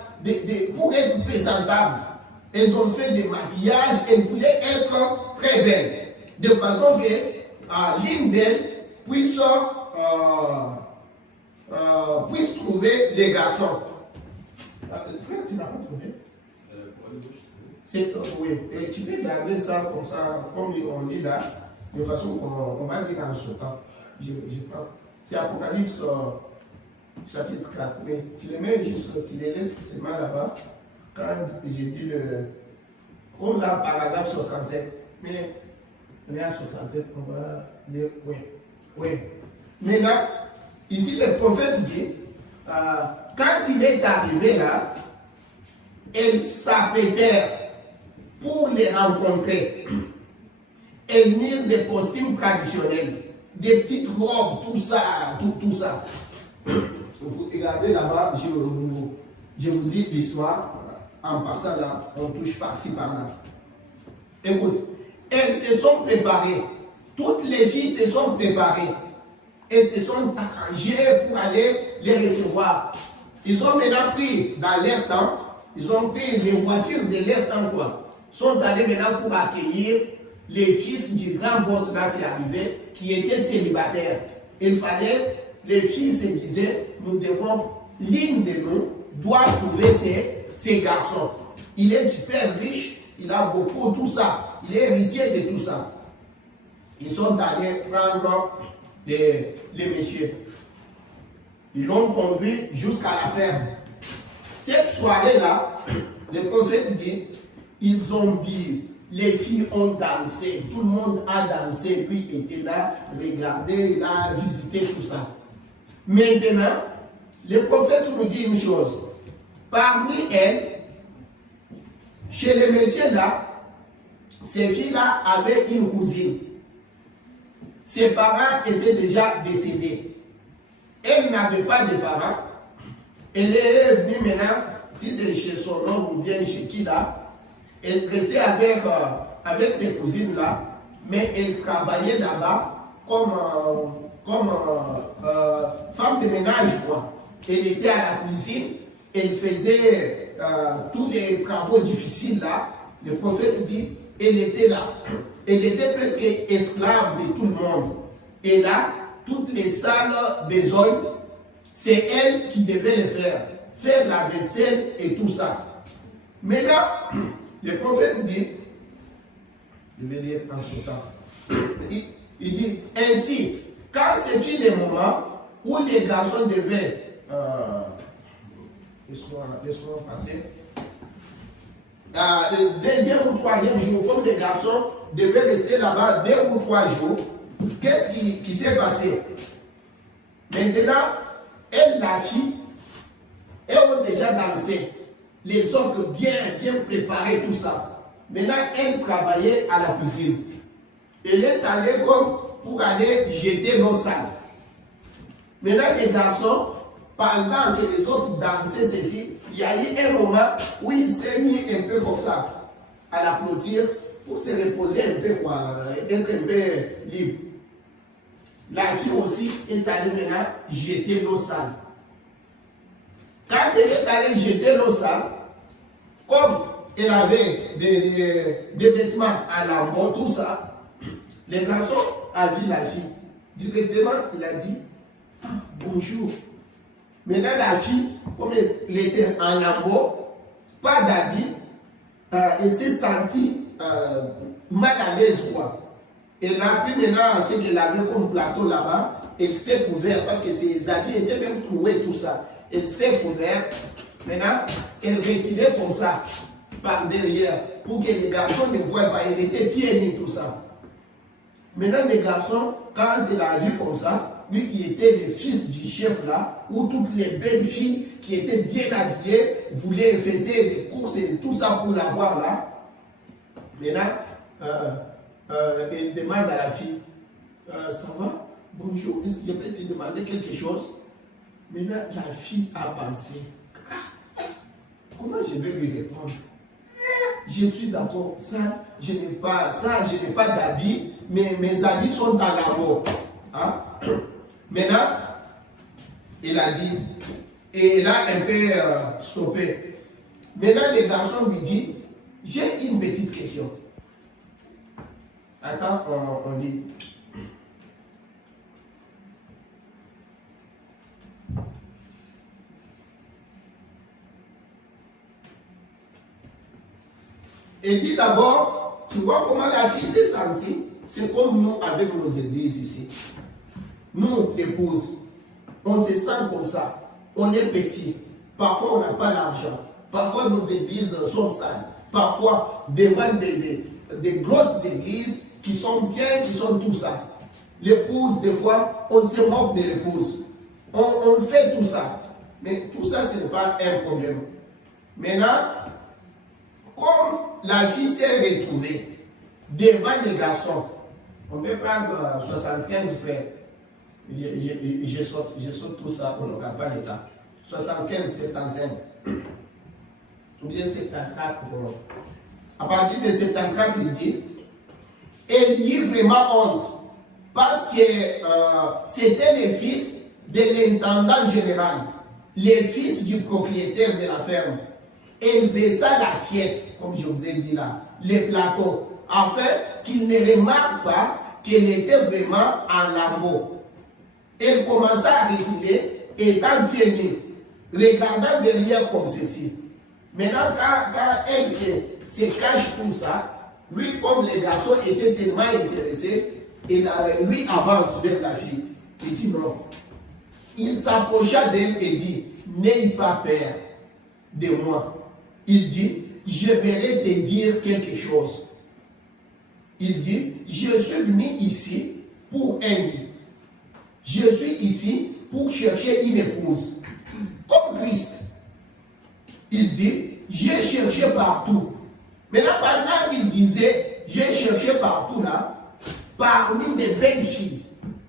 pour être présentables. Elles ont fait des maquillages, elles voulaient être très belles. De façon que l'une d'elles puisse trouver les garçons. Frère, tu n'as pas trouvé? Oui. Et tu peux garder ça comme ça, comme on lit là, de façon qu'on va lire en sautant. Je prends. C'est Apocalypse chapitre 4. Mais tu les mets juste, tu les laisses seulement là-bas. quand j'ai dit comme là, paragraphe 67, mais on est à 67, on va dire, oui, oui. Maintenant, ici le prophète dit, quand il est arrivé là, elles s'apprêtèrent pour les rencontrer. Elles mirent des costumes traditionnels, des petites robes, tout ça, tout ça. Vous regardez là-bas, je vous dis l'histoire, en passant là, on touche par-ci, par-là. Écoute, elles se sont préparées, toutes les filles se sont préparées, et se sont arrangées pour aller les recevoir. Ils ont maintenant pris dans leur temps, ils ont pris les voitures de leur temps, quoi. Sont allés maintenant pour accueillir les fils du grand boss là qui arrivait, qui étaient célibataires. Il fallait, les filles se disaient, nous devons, l'une de nous doit trouver ces garçons. Il est super riche, il a beaucoup, tout ça. Il est héritier de tout ça. Ils sont allés prendre les messieurs. Ils l'ont conduit jusqu'à la ferme. Cette soirée-là, le prophète dit, ils ont bu, les filles ont dansé, tout le monde a dansé, lui était là, regardez, il a visité tout ça. Maintenant, le prophète nous dit une chose. Parmi elles, chez les messieurs là, ces filles-là avaient une cousine. Ses parents étaient déjà décédés. Elle n'avait pas de parents. Elle est venue maintenant, si c'est chez son oncle ou bien chez qui là, elle restait avec ses cousines là, mais elle travaillait là-bas comme femme de ménage, quoi. Elle était à la cuisine, elle faisait tous les travaux difficiles là. Le prophète dit, elle était là. Elle était presque esclave de tout le monde. Et là, toutes les sales besognes, c'est elle qui devait les faire la vaisselle et tout ça. Mais là, le prophète dit, je vais lire en sautant, il dit, ainsi, quand c'est fini le moment où les garçons devaient, laisse-moi passer, le deuxième ou troisième jour, comme les garçons devaient rester là-bas 2 ou 3 jours, qu'est-ce qui s'est passé? Maintenant, elle, la fille, elles ont déjà dansé. Les autres bien préparés, tout ça. Maintenant, elle travaillait à la cuisine. Elle est allée comme pour aller jeter l'eau sale. Maintenant, les garçons, pendant que les autres dansaient ceci, il y a eu un moment où il s'est mis un peu comme ça, à la clôture, pour se reposer un peu, quoi, être un peu libre. La fille aussi est allée maintenant jeter l'eau sale. Quand elle est allée jeter l'eau sale, comme elle avait des vêtements à lambeau, tout ça, le garçon a vu la fille. Directement, il a dit bonjour. Maintenant, la fille, comme elle était en lambeau, pas d'habit, elle s'est sentie mal à l'aise, quoi. Elle a pris maintenant ce qu'elle avait comme plateau là-bas, elle s'est couverte parce que ses habits étaient même troués, tout ça. Elle s'est couverte. Maintenant, elle reculait comme ça, par derrière, pour que les garçons ne voient pas. Elle était pieds nus, tout ça. Maintenant, les garçons, quand elle a vu comme ça, lui qui était le fils du chef là, où toutes les belles filles qui étaient bien habillées voulaient faire des courses et tout ça pour la voir là. Maintenant, elle demande à la fille, ça va? Bonjour, est-ce que je peux te demander quelque chose? Maintenant, la fille a pensé, comment je vais lui répondre? Je suis d'accord, ça, je n'ai pas d'habits, mais mes habits sont dans la mort. Hein? Maintenant, il a dit, et il a un peu stoppé. Maintenant, le garçon lui dit, j'ai une petite question. Attends, on lit. Et dit d'abord, tu vois comment la fille s'est sentie? C'est comme nous avec nos églises ici. Nous, épouses, on se sent comme ça. On est petit. Parfois, on n'a pas l'argent. Parfois, nos églises sont sales. Parfois, devant des grosses églises qui sont bien, qui sont tout ça. L'épouse, des fois, on se moque de l'épouse. On fait tout ça. Mais tout ça, ce n'est pas un problème. Maintenant, comme la fille s'est retrouvée devant les garçons, on peut prendre 75 frères. Je saute tout ça, on n'aura pas le temps. 75, 75. Ou bien 74. À partir de 74, il dit, elle y vraiment honte. Parce que c'était les fils de l'intendant général, les fils du propriétaire de la ferme. Elle baissa l'assiette, comme je vous ai dit là, les plateaux, afin qu'il ne remarque pas qu'elle était vraiment en lambeaux. Elle commença à reculer, étant pieds nus, regardant derrière comme ceci. Maintenant, quand elle se cache tout ça, lui, comme les garçons étaient tellement intéressés, lui avance vers la fille. Il dit non. Il s'approcha d'elle et dit, n'aie pas peur de moi. Il dit, je vais te dire quelque chose. Il dit, je suis venu ici pour un but. Je suis ici pour chercher une épouse. Comme Christ. Il dit, j'ai cherché partout. Maintenant, pendant qu'il disait, j'ai cherché partout là, parmi des belles filles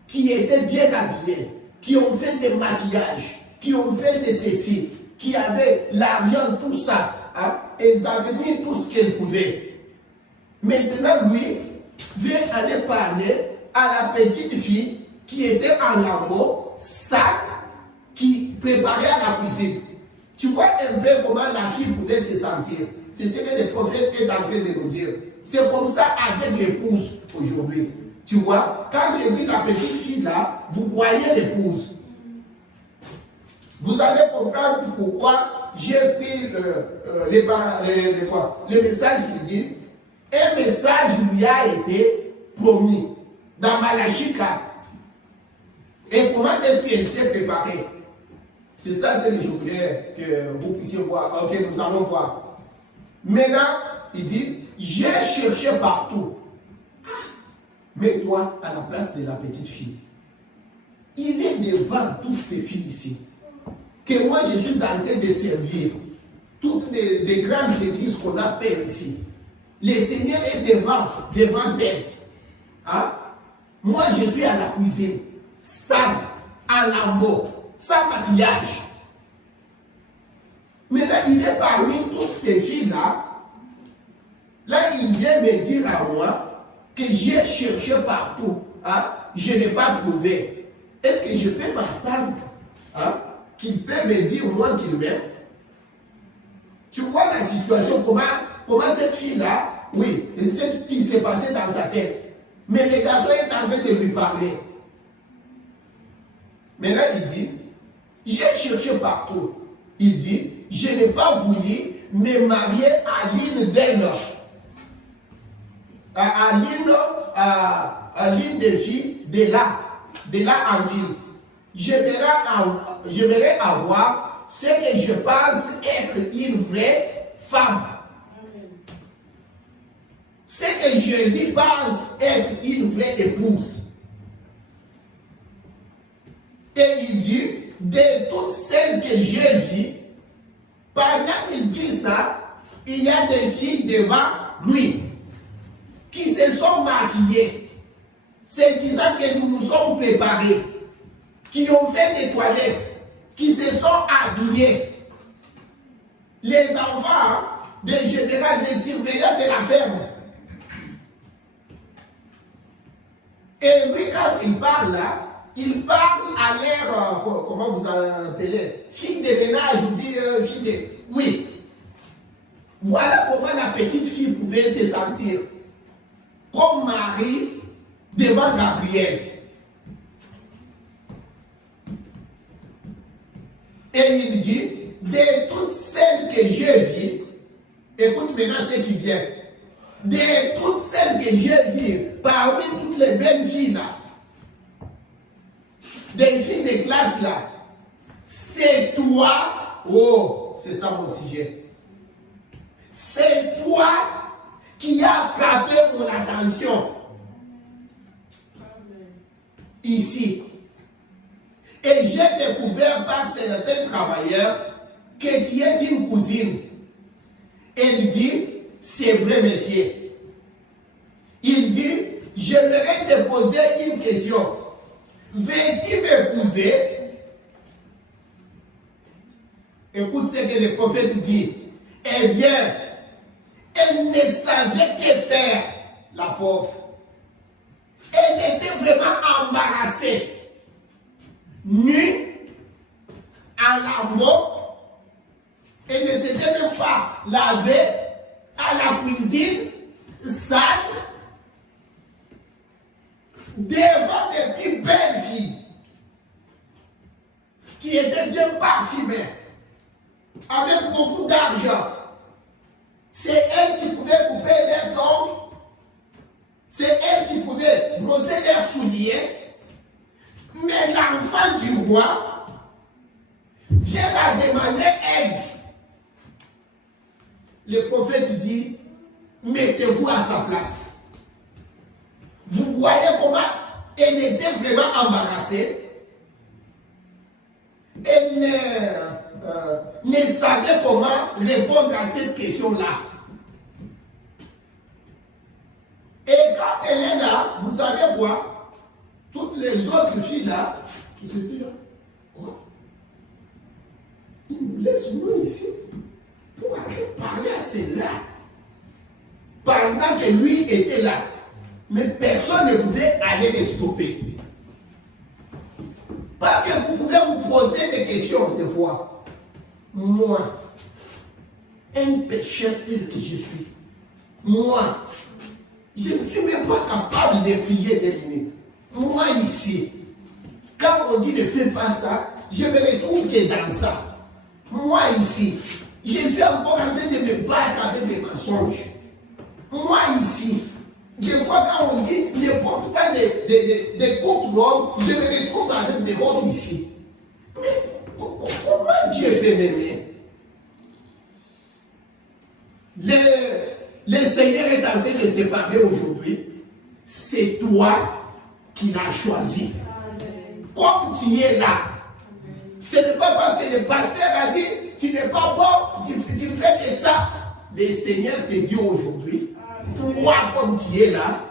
qui étaient bien habillées, qui ont fait des maquillages, qui ont fait des ceci, qui avaient l'argent, tout ça, hein, elles avaient mis tout ce qu'elles pouvaient. Maintenant, lui vient aller parler à la petite fille qui était en lambeaux, ça, qui préparait à la cuisine. Tu vois un peu comment la fille pouvait se sentir. C'est ce que le prophète est en train de nous dire. C'est comme ça avec l'épouse aujourd'hui. Tu vois, quand j'ai vu la petite fille là, vous voyez l'épouse. Vous allez comprendre pourquoi j'ai pris le message qui dit, un message lui a été promis dans Malachie 4. Et comment est-ce qu'elle s'est préparée? C'est ça ce que je voulais que vous puissiez voir, que nous allons voir. Maintenant, il dit, j'ai cherché partout. Mais toi, à la place de la petite fille, il est devant toutes ces filles ici, que moi je suis en train de servir, toutes les grandes églises qu'on appelle ici. Le Seigneur est devant elles. Hein? Moi je suis à la cuisine, sale, en lambeaux, sans maquillage. Mais là, il est parmi toutes ces filles-là. Là, il vient me dire à moi que j'ai cherché partout. Hein? Je n'ai pas trouvé. Est-ce que je peux m'attendre hein, qu'il peut me dire moi qu'il m'aime? Tu vois la situation, comment cette fille-là, oui, ce qui s'est passé dans sa tête. Mais le garçon est en train de lui parler. Maintenant, il dit, j'ai cherché partout. Il dit, je n'ai pas voulu me marier à l'une d'elles. À l'une des filles de là en ville. J'aimerais avoir ce que je pense être une vraie femme. Ce que Jésus pense être une vraie épouse. Et il dit, de toutes celles que j'ai vues, pendant qu'il dit ça, il y a des filles devant lui qui se sont maquillées, c'est disant que nous nous sommes préparés, qui ont fait des toilettes, qui se sont habillés. Les enfants des généraux, des surveillants de la ferme. Et lui, quand il parle là, il parle à l'air, comment vous appelez, fille de ménage ou bien fille de... Oui. Voilà comment la petite fille pouvait se sentir. Comme Marie devant Gabriel. Et il dit, de toutes celles que j'ai vues, écoute maintenant ce qui vient, de toutes celles que j'ai vues, parmi toutes les belles filles là, des filles de classe là, c'est toi, oh, c'est ça mon sujet, C'est toi qui as frappé mon attention. Ici. Et j'ai découvert par certains travailleurs que tu es une cousine. Elle dit, c'est vrai, monsieur. Il dit, j'aimerais te poser une question. Veux-tu m'épouser? Écoute ce que le prophète dit. Eh bien, elle ne savait que faire, la pauvre. Elle était vraiment embarrassée. Nue, à la mort, elle ne s'était même pas lavée, à la cuisine, sale, devant des plus belles filles, qui étaient bien parfumées, avec beaucoup d'argent. C'est elle qui pouvait couper leurs ongles, c'est elle qui pouvait brosser leurs souliers. Mais l'enfant du roi vient la demander aide. Le prophète dit, mettez-vous à sa place. Vous voyez comment elle était vraiment embarrassée. Elle ne savait comment répondre à cette question-là. Et quand elle est là, vous savez quoi? Toutes les autres filles là, ils se disent, oh, il nous laisse nous ici pour aller parler à celle-là. Pendant que lui était là. Mais personne ne pouvait aller les stopper. Parce que vous pouvez vous poser des questions des fois. Moi, un pécheur tel que je suis, moi, je ne suis même pas capable de prier des minutes. Moi ici, quand on dit ne fais pas ça, je me retrouve que dans ça. Moi ici, je suis encore en train de me battre avec des mensonges. Moi ici, des fois quand on dit ne porte pas des courtes robes, je me retrouve avec des robes ici. Mais comment Dieu fait m'aimer? Le Seigneur est en train de te parler aujourd'hui. C'est toi qui l'a choisi. Amen. Comme tu es là. Ce n'est pas parce que le pasteur a dit tu n'es pas bon, tu fais que ça. Le Seigneur te dit aujourd'hui, toi comme tu es là,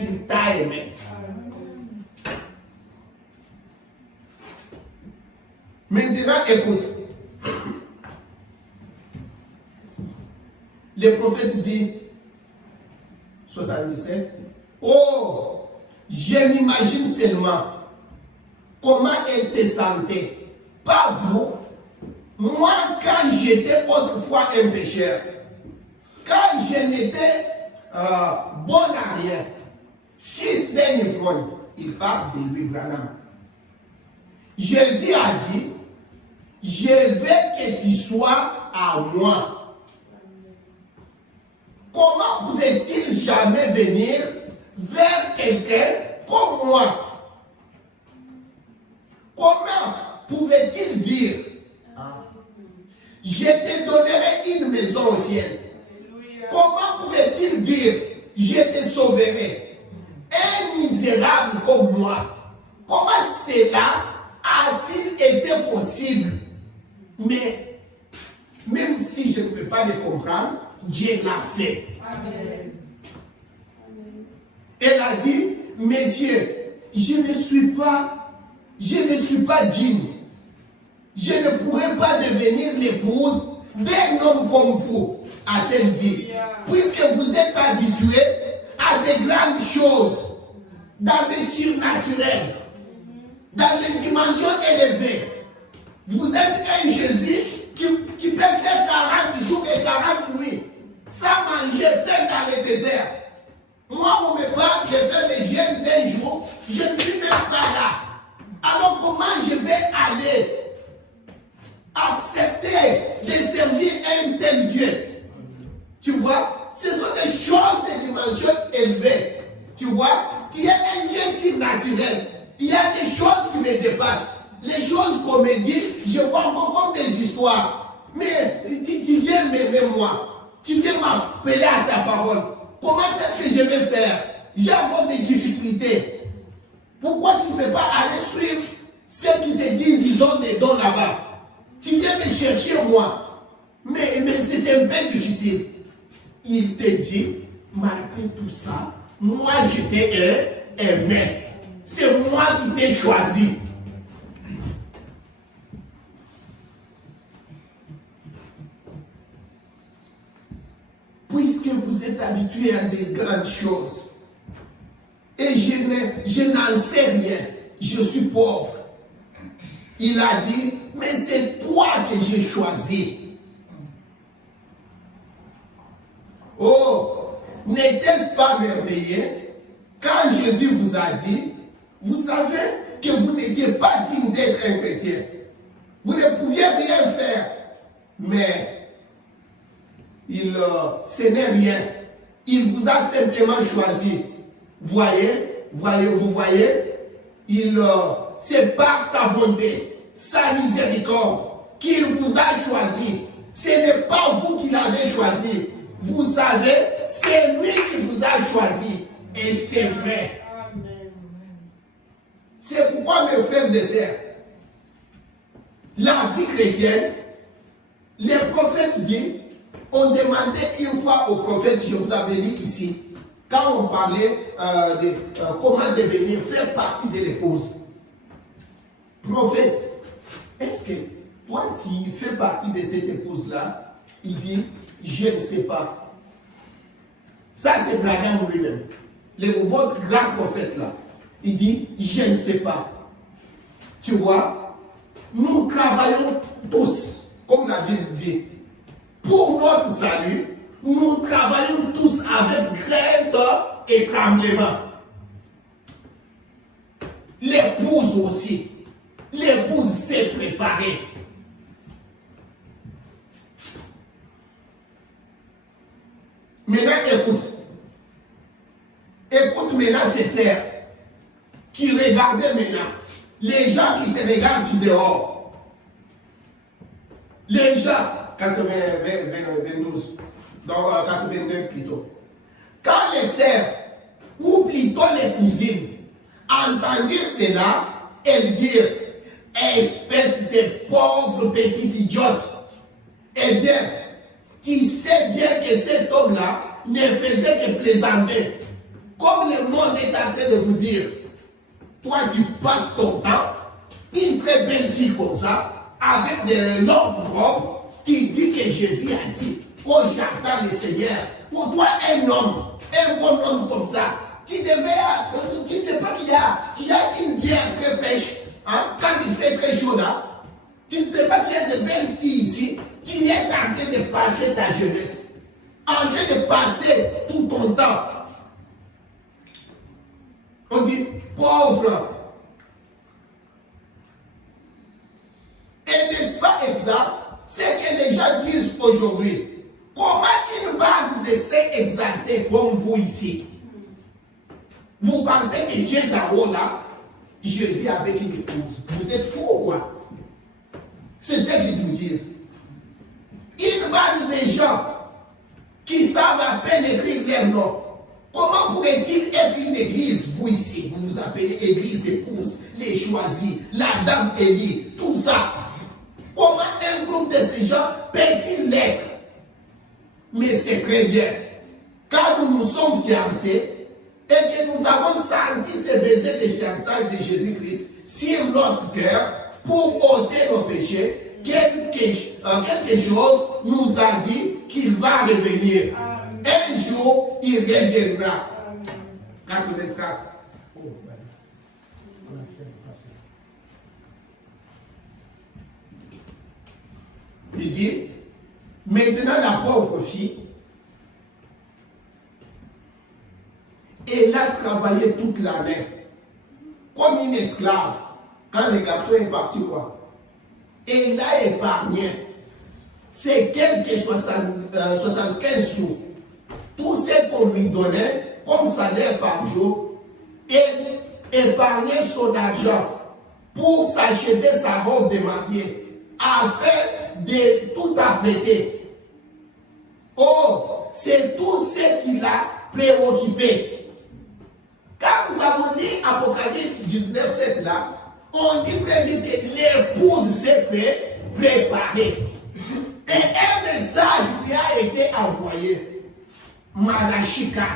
il t'a aimé. Amen. Maintenant, écoute. Le prophète dit, 77, oh, je m'imagine seulement comment elle se sentait. Pas vous. Moi, quand j'étais autrefois un pécheur, quand je n'étais bon à rien, fils d'un ivrogne, il parle de lui, Branham. Jésus a dit, je veux que tu sois à moi. Comment pouvait-il jamais venir vers quelqu'un comme moi? Comment pouvait-il dire, je te donnerai une maison au ciel? Comment pouvait-il dire, je te sauverai? Un misérable comme moi, comment cela a-t-il été possible? Mais même si je ne peux pas le comprendre, Dieu l'a fait. Amen. Elle a dit, messieurs, je ne suis pas digne. Je ne pourrais pas devenir l'épouse d'un homme comme vous, a-t-elle dit. Puisque vous êtes habitués à de grandes choses, dans le surnaturel, dans les dimensions élevées. Vous êtes un Jésus qui peut faire 40 jours et 40 nuits sans manger, faire dans le désert. Moi, on me parle, je fais le jeûne d'un jour, je ne suis même pas là. Alors comment je vais aller accepter de servir un tel Dieu? Tu vois, ce sont des choses de dimension élevée. Tu vois, tu es un Dieu surnaturel. Il y a des choses qui me dépassent. Les choses qu'on me dit, je vois encore comme des histoires. Mais tu viens m'aimer moi. Tu viens m'appeler à ta parole. Comment est-ce que je vais faire? J'ai encore des difficultés. Pourquoi tu ne peux pas aller suivre ceux qui se disent ils ont des dons là-bas? Tu viens me chercher moi. Mais c'est un peu difficile. Il te dit, malgré tout ça, moi je t'ai aimé. C'est moi qui t'ai choisi. Puisque vous êtes habitués à des grandes choses, et je n'en sais rien, je suis pauvre. Il a dit, mais c'est toi que j'ai choisi. Oh, n'était-ce pas merveilleux quand Jésus vous a dit, vous savez que vous n'étiez pas digne d'être un chrétien. Vous ne pouviez rien faire, mais ce n'est rien. Il vous a simplement choisi. Vous voyez, c'est par sa bonté, sa miséricorde qu'il vous a choisi. Ce n'est pas vous qui l'avez choisi. Vous savez, c'est lui qui vous a choisi. Et c'est vrai. C'est pourquoi, mes frères et sœurs, la vie chrétienne, les prophètes disent, on demandait une fois aux prophètes, je vous avais dit ici, quand on parlait de comment devenir, faire partie de l'épouse. Prophète, est-ce que toi tu fais partie de cette épouse-là? Il dit, je ne sais pas. Ça c'est Branham lui-même, votre grand prophète là. Il dit, je ne sais pas. Tu vois, nous travaillons tous, comme la Bible dit. Pour notre salut, nous travaillons tous avec crainte et tremblement. L'épouse aussi. L'épouse s'est préparée. Maintenant, écoute. Écoute maintenant ces sœurs qui regardaient maintenant. Les gens qui te regardent du dehors. Les gens. 92, dans 82 plutôt. Quand les sœurs, ou plutôt les cousines, entendirent cela, elles dirent, espèce de pauvre petite idiote. Eh bien, tu sais bien que cet homme-là ne faisait que plaisanter. Comme le monde est en train de vous dire, toi tu passes ton temps, une très belle fille comme ça, avec des longues robes, tu dis que Jésus a dit, oh j'attends le Seigneur. Pour toi, un homme, un bon homme comme ça, tu ne sais pas qu'il y a une bière très fraîche, hein, quand il fait très chaud là, tu ne sais pas qu'il y a de belles filles ici, tu es en train de passer ta jeunesse, en train de passer tout ton temps. On dit, pauvre. Et n'est-ce pas exact? C'est que les gens disent aujourd'hui, comment une bande de saints exaltés comme vous ici, vous pensez que Dieu d'en haut là, Jésus avec une épouse, vous êtes fous ou quoi? C'est ce qu'ils nous disent. Une bande de gens qui savent à peine écrire leur nom, comment pourrait-il être une église, vous ici, vous vous appelez église d'épouse, les choisis, la dame Élie, tout ça? Comment un groupe de ces gens peut-il l'être? Mais c'est très bien. Quand nous nous sommes fiancés et que nous avons senti ce baiser de fiançailles de Jésus-Christ sur notre cœur pour ôter nos péchés, quelque chose nous a dit qu'il va revenir. Amen. Un jour, il reviendra. 84. Oh, on a fait passer. Il dit, maintenant la pauvre fille, elle a travaillé toute l'année comme une esclave. Quand le garçon est parti, quoi, elle a épargné. C'est quelques 75 sous. Tout ce qu'on lui donnait comme salaire par jour, elle épargnait son argent pour s'acheter sa robe de mariée, afin de tout apprêter. Oh, c'est tout ce qui l'a préoccupé. Quand nous avons lu Apocalypse 19, 7 là, on dit très vite que l'épouse s'est préparée. Et un message lui a été envoyé. Malachie 4.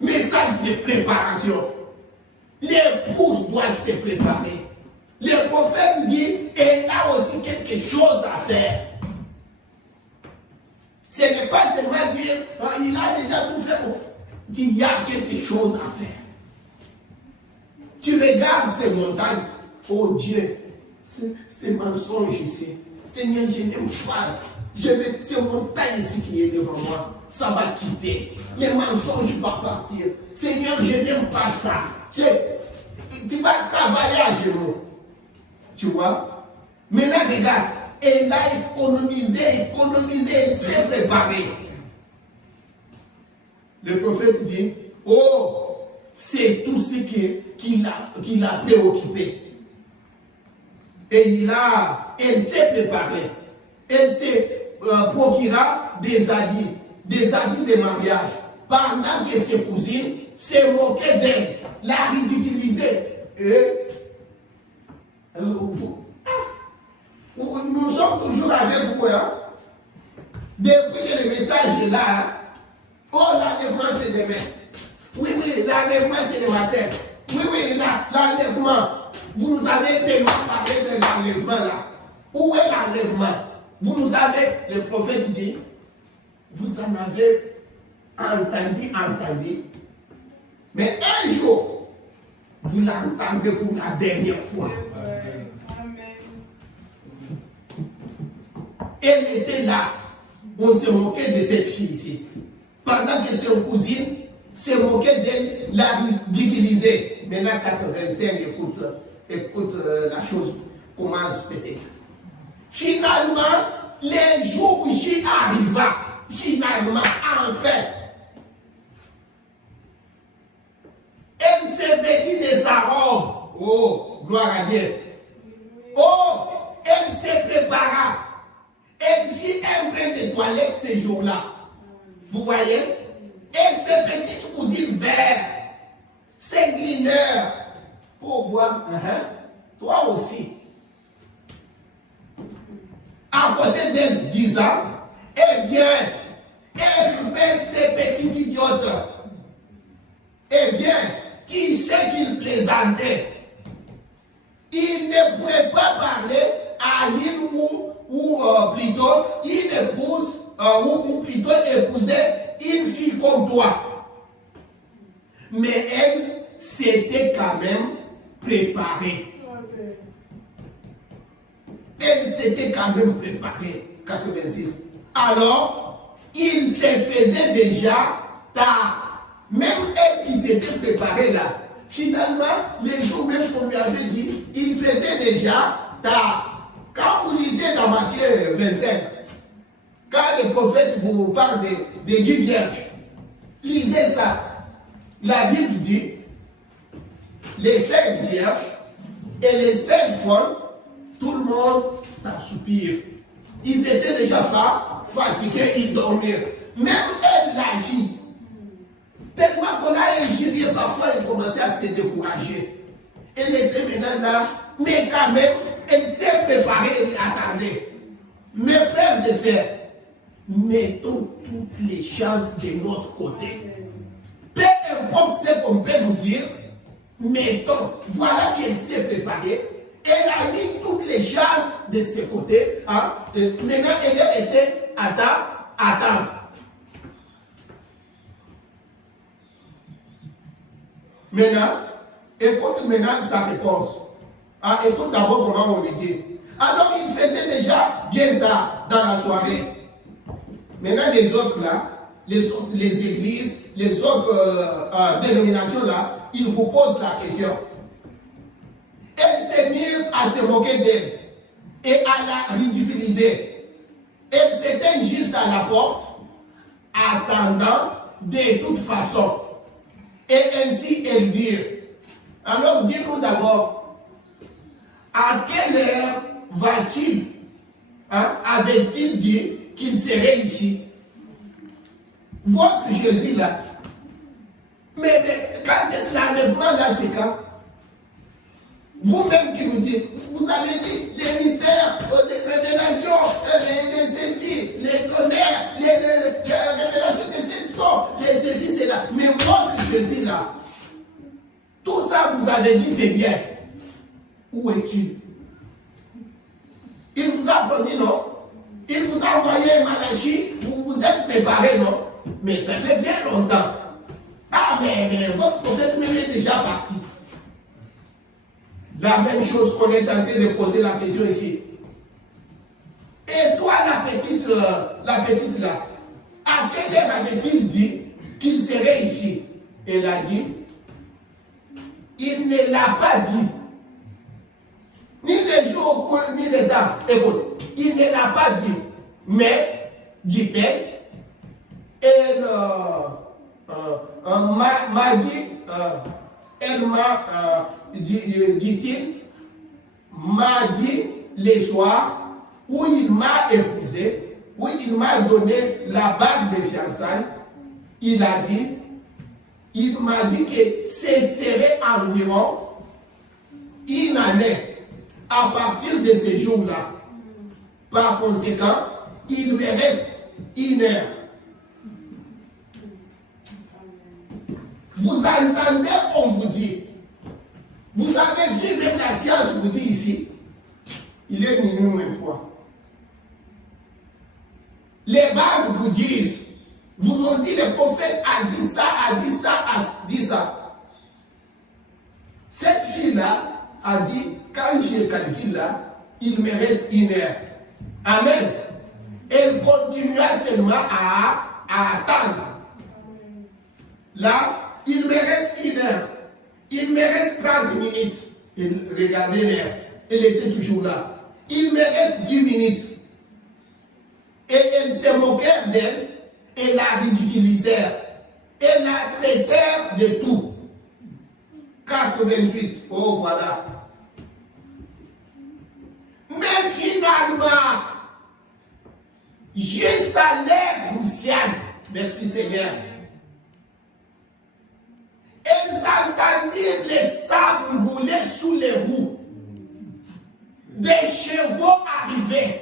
Message de préparation. L'épouse doit se préparer. Le prophète dit, elle a aussi quelque chose à faire. Ce n'est pas seulement dire, il a déjà tout fait. Il y a quelque chose à faire. Tu regardes ces montagnes. Oh Dieu, ces mensonges ici. Seigneur, je n'aime pas. Ces montagnes ici qui est devant moi, ça va quitter. Les mensonges vont partir. Seigneur, je n'aime pas ça. Tu vas travailler à genoux. Tu vois? Maintenant, regarde. Elle a économisé, elle s'est préparée. Le prophète dit, oh, c'est tout ce qui l'a préoccupé. Et elle s'est préparée. Elle s'est procura des habits de mariage. Pendant que ses cousines se moquaient d'elle, la ridiculisaient. Nous sommes toujours avec vous. Hein? Depuis que le message est là, hein? Oh, l'enlèvement c'est demain. Oui, l'enlèvement c'est le matin. Oui, l'enlèvement. Vous nous avez tellement parlé de l'enlèvement là. Où est l'enlèvement? Vous nous avez, le prophète dit, vous en avez entendu. Mais un jour, vous l'entendrez pour la dernière fois. Elle était là. On se moquait de cette fille ici. Pendant que ses cousines se moquaient d'elle, la ridiculisaient. Maintenant, 85, écoute la chose commence peut-être. Finalement, les jours J arriva. Finalement, enfin. Elle s'est vêtue de sa robe. Oh, gloire à Dieu. Oh, elle se prépara. Elle vit un brin de toilette ces jours-là. Vous voyez? Et ses petites cousines vertes, ses glineurs, pour voir, toi aussi. À côté d'elle, 10 ans, eh bien, espèce de petite idiote, eh bien, qui sait qu'il plaisantait? Il ne pouvait pas parler à une ou plutôt une épouse, ou plutôt épouser une fille comme toi. Mais elle s'était quand même préparée. Elle s'était quand même préparée. 86. Alors, il se faisait déjà tard. Même elle qui s'était préparée là, finalement, les jours même qu'on lui avait dit, il faisait déjà tard. Quand vous lisez dans Matthieu 25, quand le prophète vous parle des 10 vierges, lisez ça. La Bible dit, les 5 vierges et les 5 folles, tout le monde s'assoupir. Ils étaient déjà fatigués, ils dormaient. Même elle, la fille, tellement qu'on a ingéré, parfois elle commençait à se décourager. Elle était maintenant là, mais quand même, elle s'est préparée, elle attendait. Mes frères et sœurs, mettons toutes les chances de notre côté. Peu importe ce qu'on peut nous dire, mettons, voilà qu'elle s'est préparée. Elle a mis toutes les chances de ce côté. Hein? Maintenant, elle est restée attendre. Maintenant, écoute maintenant sa réponse. Ah, écoute d'abord comment on lui dit. Alors, il faisait déjà bien tard dans la soirée. Maintenant, les autres là, les églises, les autres dénominations là, ils vous posent la question. Elle s'est mise à se moquer d'elle et à la ridiculiser. Elle s'était juste à la porte, attendant de toute façon. Et ainsi elle dit. Alors, dis-nous d'abord, à quelle heure va-t-il, avait-il dit qu'il serait ici. Votre Jésus là. Mais quand est-ce l'enlèvement là, c'est quand? Vous-même qui nous dites, vous avez dit les mystères, les révélations, les ceci, les tonnerres, les révélations de cette sorte, les ceci, c'est là. Mais votre Jésus là, tout ça vous avez dit c'est bien. Où es-tu? Il vous a promis, non? Il vous a envoyé Malachie, vous vous êtes préparé, non? Mais ça fait bien longtemps. Ah, mais votre prophète même est déjà parti. La même chose qu'on est en train de poser la question ici. Et toi, la petite là, à quelle heure avait-il dit qu'il serait ici? Elle a dit, il ne l'a pas dit. Ni les jours, ni les dates. Écoute, il ne l'a pas dit. Mais, dit-elle, elle m'a dit, elle m'a, dit-il, m'a dit les soirs où il m'a épousé, où il m'a donné la bague de fiançailles, il m'a dit que ce serait environ une année à partir de ce jour-là. Par conséquent, il me reste une heure. Vous entendez, on vous dit. Vous avez vu, même la science vous dit ici, il est minuit moins quoi. Les Bibles vous disent, vous ont dit, le prophète a dit ça, a dit ça, a dit ça. Cette fille-là a dit, quand je calcule là, il me reste une heure. Amen. Elle continua seulement à attendre. Là, il me reste une heure. Il me reste 30 minutes. Et regardez l'heure. Elle était toujours là. Il me reste 10 minutes. Et elle se moquait d'elle. Elle la ridiculisait. Elle la traitait de tout. 88. Oh, voilà. Mais finalement, juste à l'heure cruciale, merci Seigneur, elles entendirent les sables rouler sous les roues. Des chevaux arrivaient.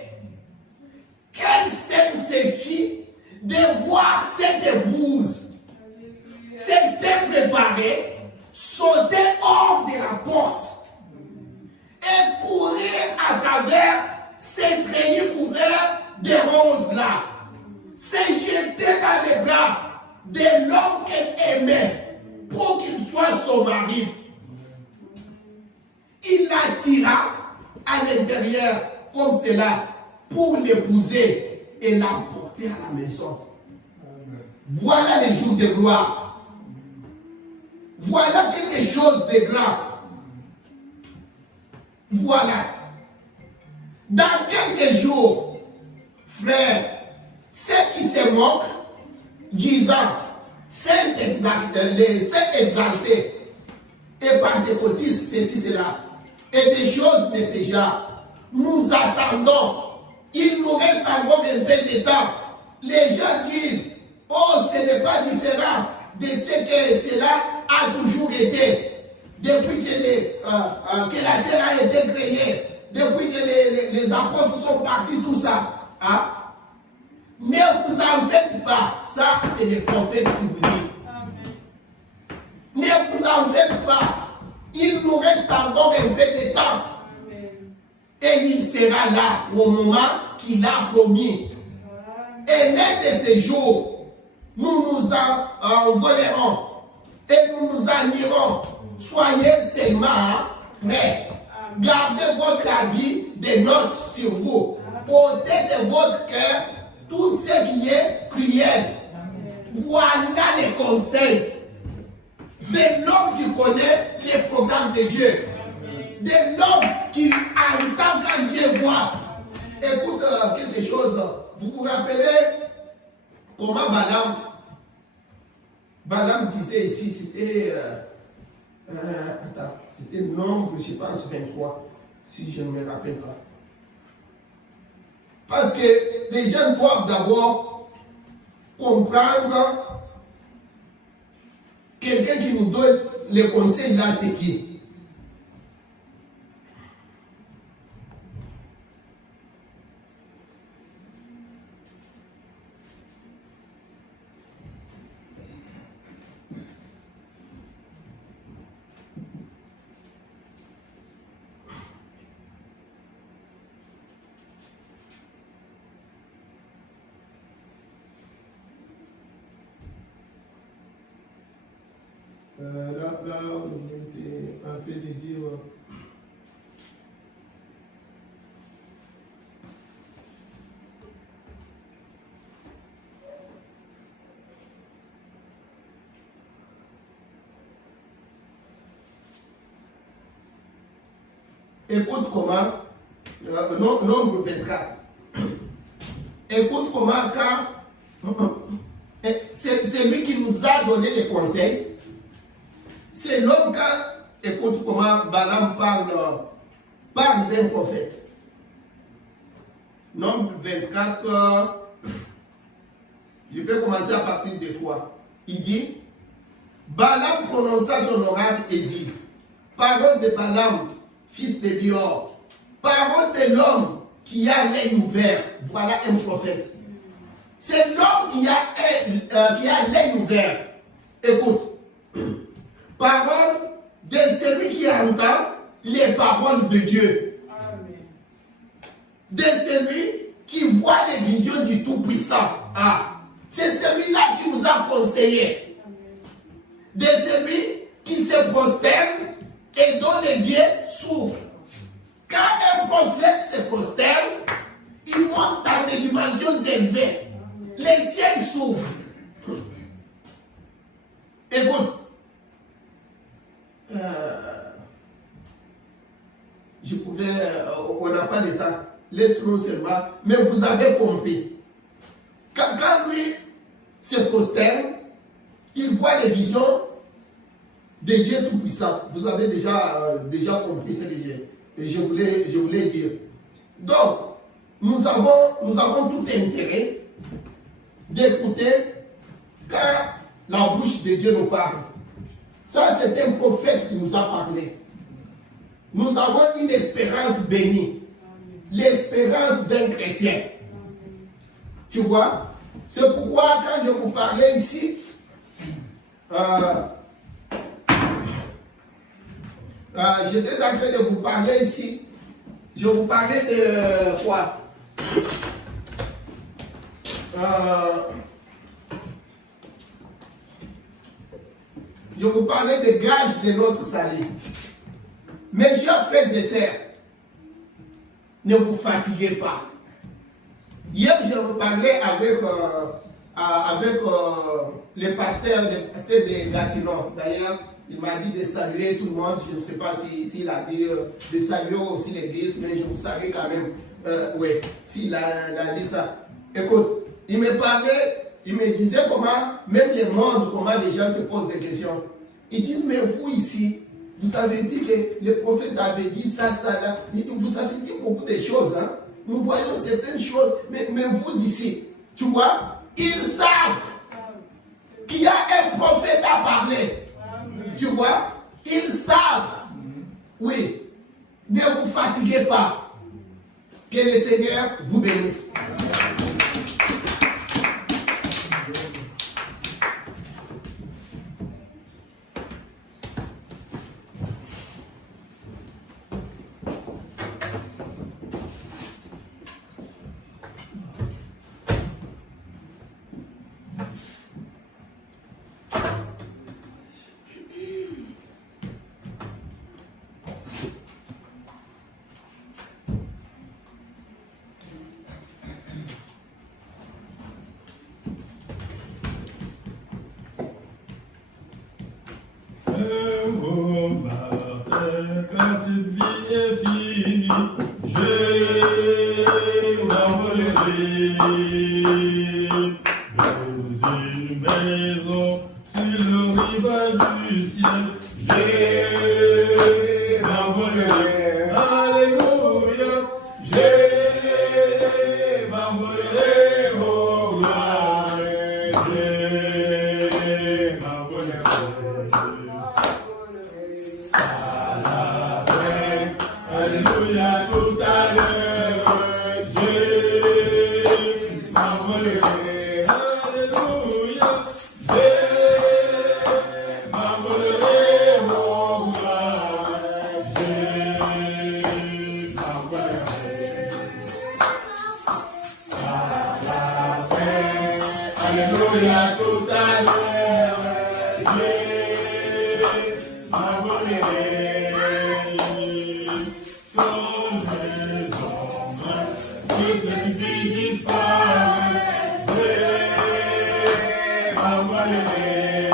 Quelle scène se fit de voir cette épouse s'était préparée, sauter hors de la porte et courir à travers ces treillis couverts de roses là, se jeter dans les bras de l'homme qu'elle aimait pour qu'il soit son mari. Il la tira à l'intérieur comme cela pour l'épouser et l'emporter à la maison. Voilà les jours de gloire. Voilà quelque chose de grand. Voilà. Dans quelques jours, frères, ceux qui se moquent, disant, Saint exalté et pentecôtiste, ceci, cela, et des choses de ce genre, nous attendons. Il nous reste encore un peu de temps. Les gens disent, oh, ce n'est pas différent de ce que cela a toujours été. Depuis que la terre a été créée, depuis que les apôtres sont partis, tout ça. Hein? Mais vous en faites pas. Ça, c'est les prophètes qui vous disent. Amen. Ne vous en faites pas. Il nous reste encore un peu de temps. Amen. Et il sera là au moment qu'il a promis. Amen. Et l'un de ces jours, nous nous envolerons et nous nous en irons. Soyez seulement prêts. Gardez votre habit de noces sur vous. Ôtez de votre cœur tout ce qui est cruel. Voilà les conseils de l'homme qui connaît les programmes de Dieu. De l'homme qui entend quand Dieu voit. Écoute quelque chose. Vous vous rappelez comment Balaam disait ici, c'était... c'était nombre, je pense, 23, si je ne me rappelle pas. Parce que les gens doivent d'abord comprendre quelqu'un qui nous donne les conseils là, c'est qui? Là, on était un peu de dire. Écoute comment, nombre 24. Écoute comment, car c'est lui qui nous a donné les conseils. C'est l'homme qui, écoute comment Balaam parle d'un prophète. Nombre 24, je peux commencer à partir de 3. Il dit, Balaam prononça son oracle et dit, parole de Balaam, fils de Béor, parole de l'homme qui a l'œil ouvert. Voilà un prophète. C'est l'homme qui a l'œil ouvert. Écoute. Parole de celui qui entend les paroles de Dieu. Amen. De celui qui voit les visions du Tout-Puissant. Ah. C'est celui-là qui nous a conseillé. Amen. De celui qui se prosterne et dont les yeux s'ouvrent. Quand un prophète se prosterne, il monte dans des dimensions élevées. Amen. Les ciels s'ouvrent. Écoute. Je pouvais, on n'a pas de temps, laisse-nous seulement, mais vous avez compris. Quand lui se prosterne, il voit les visions de Dieu Tout-Puissant. Vous avez déjà compris ce que je voulais dire. Donc, nous avons tout intérêt d'écouter quand la bouche de Dieu nous parle. Ça, c'est un prophète qui nous a parlé. Nous avons une espérance bénie. L'espérance d'un chrétien. Tu vois? C'est pourquoi quand je vous parlais ici, j'étais en train de vous parler ici. Je vous parlais de quoi? Je vous parlais des gages de notre salut. Mes chers frères et sœurs, ne vous fatiguez pas. Hier, je vous parlais avec le pasteur de Gatineau. D'ailleurs, il m'a dit de saluer tout le monde. Je ne sais pas s'il a dit de saluer aussi l'église, mais je vous salue quand même. Oui, s'il a dit ça. Écoute, il me parlait, il me disait comment, même les mondes, comment les gens se posent des questions. Ils disent, mais vous ici, vous avez dit que le prophète avait dit ça, là. Vous avez dit beaucoup de choses. Hein? Nous voyons certaines choses, mais vous ici, tu vois, ils savent qu'il y a un prophète à parler. Tu vois, ils savent. Oui, ne vous fatiguez pas. Que le Seigneur vous bénisse. Quand cette vie est finie, je m'envolerai dans une maison sur le rivage du ciel. Je m'envolerai, alléluia, je tout à l'heure, Dieu m'abonnerait. Son maison, toute cette vie qui parle, Dieu m'abonnerait.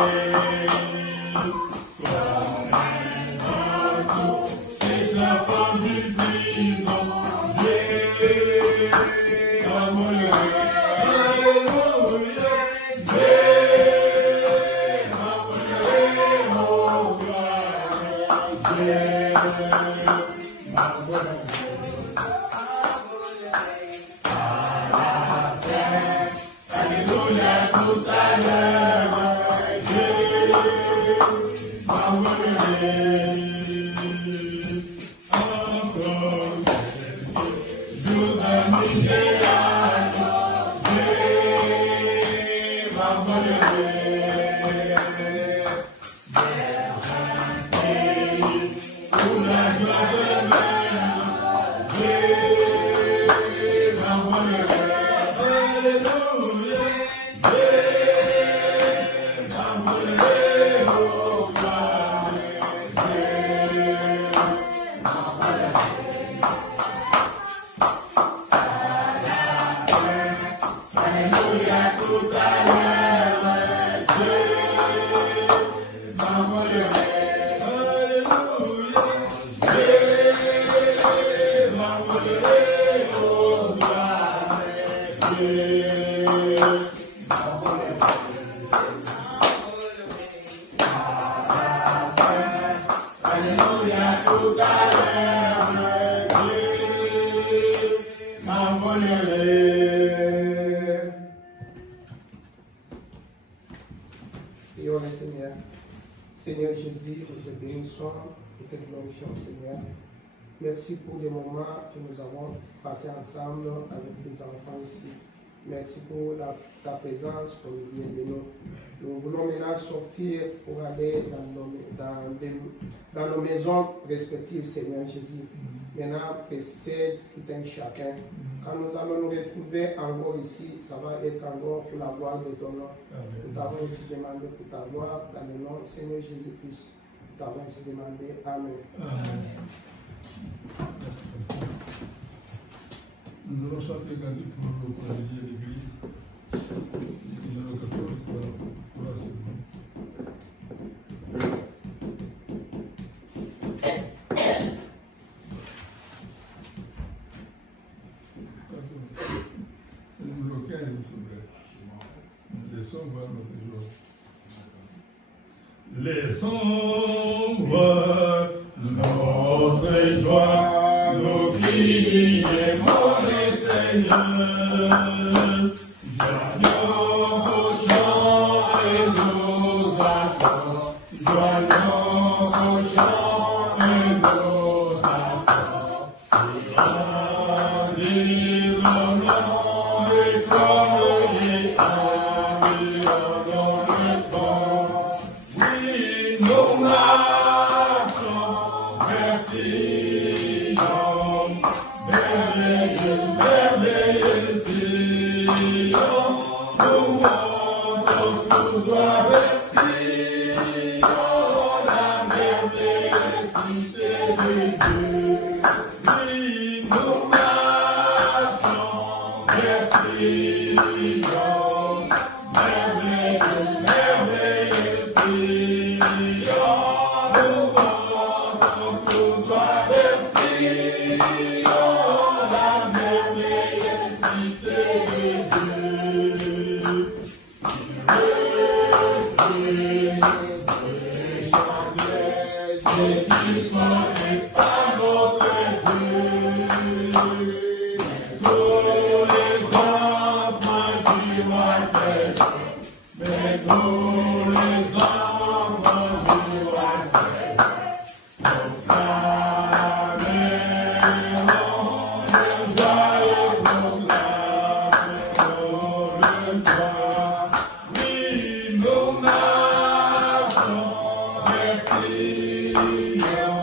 C'est la femme du prison, Dieu m'abonnerait. Alléluia, tout à l'heure, Dieu m'abonnerait. Encore jour d'un idéal, Dieu m'abonnerait. Pour la joie de l'âme, Dieu m'abonnerait. Alléluia, Dieu m'abonnerait, oh gloire, Dieu m'abonnerait. Alléluia, tout à l'heure, Dieu m'abonnerait. Alléluia, tout à l'heure, Dieu m'abonnerait. Prions le Seigneur. Seigneur Jésus, nous te bénissons et te glorifions, Seigneur. Merci pour les moments que nous avons passés ensemble avec les enfants ici. Merci pour ta présence au milieu de nous. Nous voulons maintenant sortir pour aller dans nos maisons respectives, Seigneur Jésus. Maintenant, précède tout un chacun. Quand nous allons nous retrouver encore ici, ça va être encore pour la gloire de ton nom. Nous t'avons ainsi demandé pour ta gloire, dans le nom du Seigneur Jésus-Christ. Nous t'avons ainsi demandé. Amen. Amen. Merci, pasteur. Nous allons chanter le cantique pour le relier de l'église. Numéro 14 pour la seconde. C'est le numéro 15, s'il vous plaît. Laissons voir notre joie. Laissons voir notre joie, nos cris aimons le Seigneur. Joignons vos chants et nos accords, joignons vos chants et nos accords. Et rendons le corps oui, nous marchons vers Sion, merveilleux Sion, nous montons tout droit vers Sion, la merveilleuse cité de Dieu. Oui, nous marchons vers Sion, merveilleux Sion, nous montons tout droit vers Sion, la merveilleuse cité de Dieu. Ceux qui connaissent pas notre Dieu, tous les enfants du roi Seigneur, mais tous les enfants du roi Seigneur, proclameront le joyeux, proclameront le joie. Oui, nous marchons vers Sion,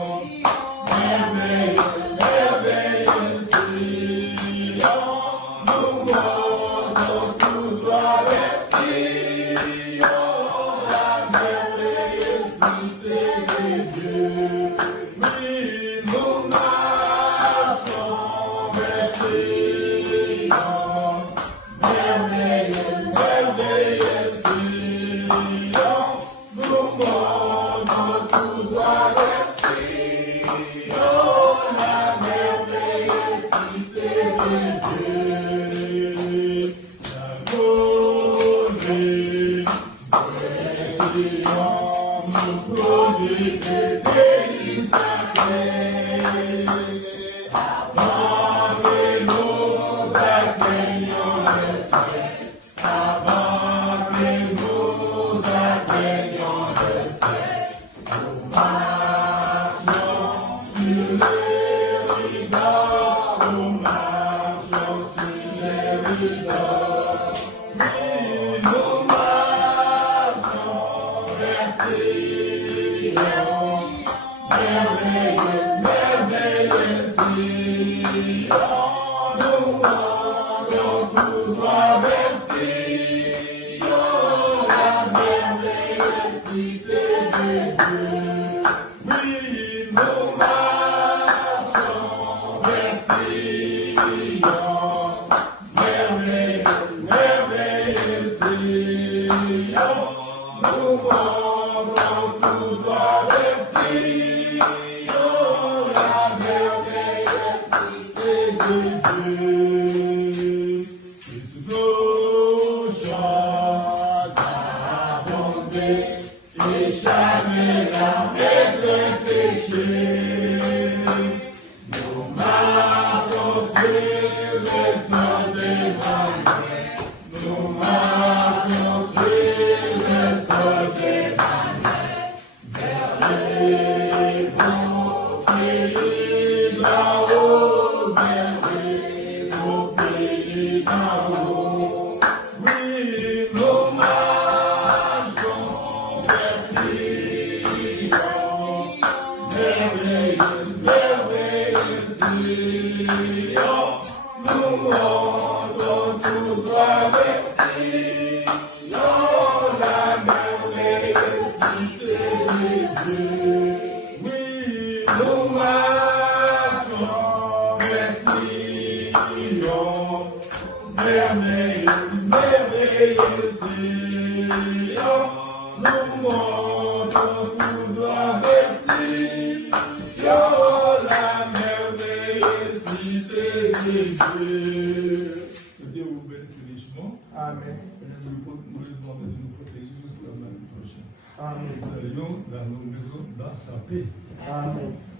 Amen. Amen. Dans sa paix. Amen.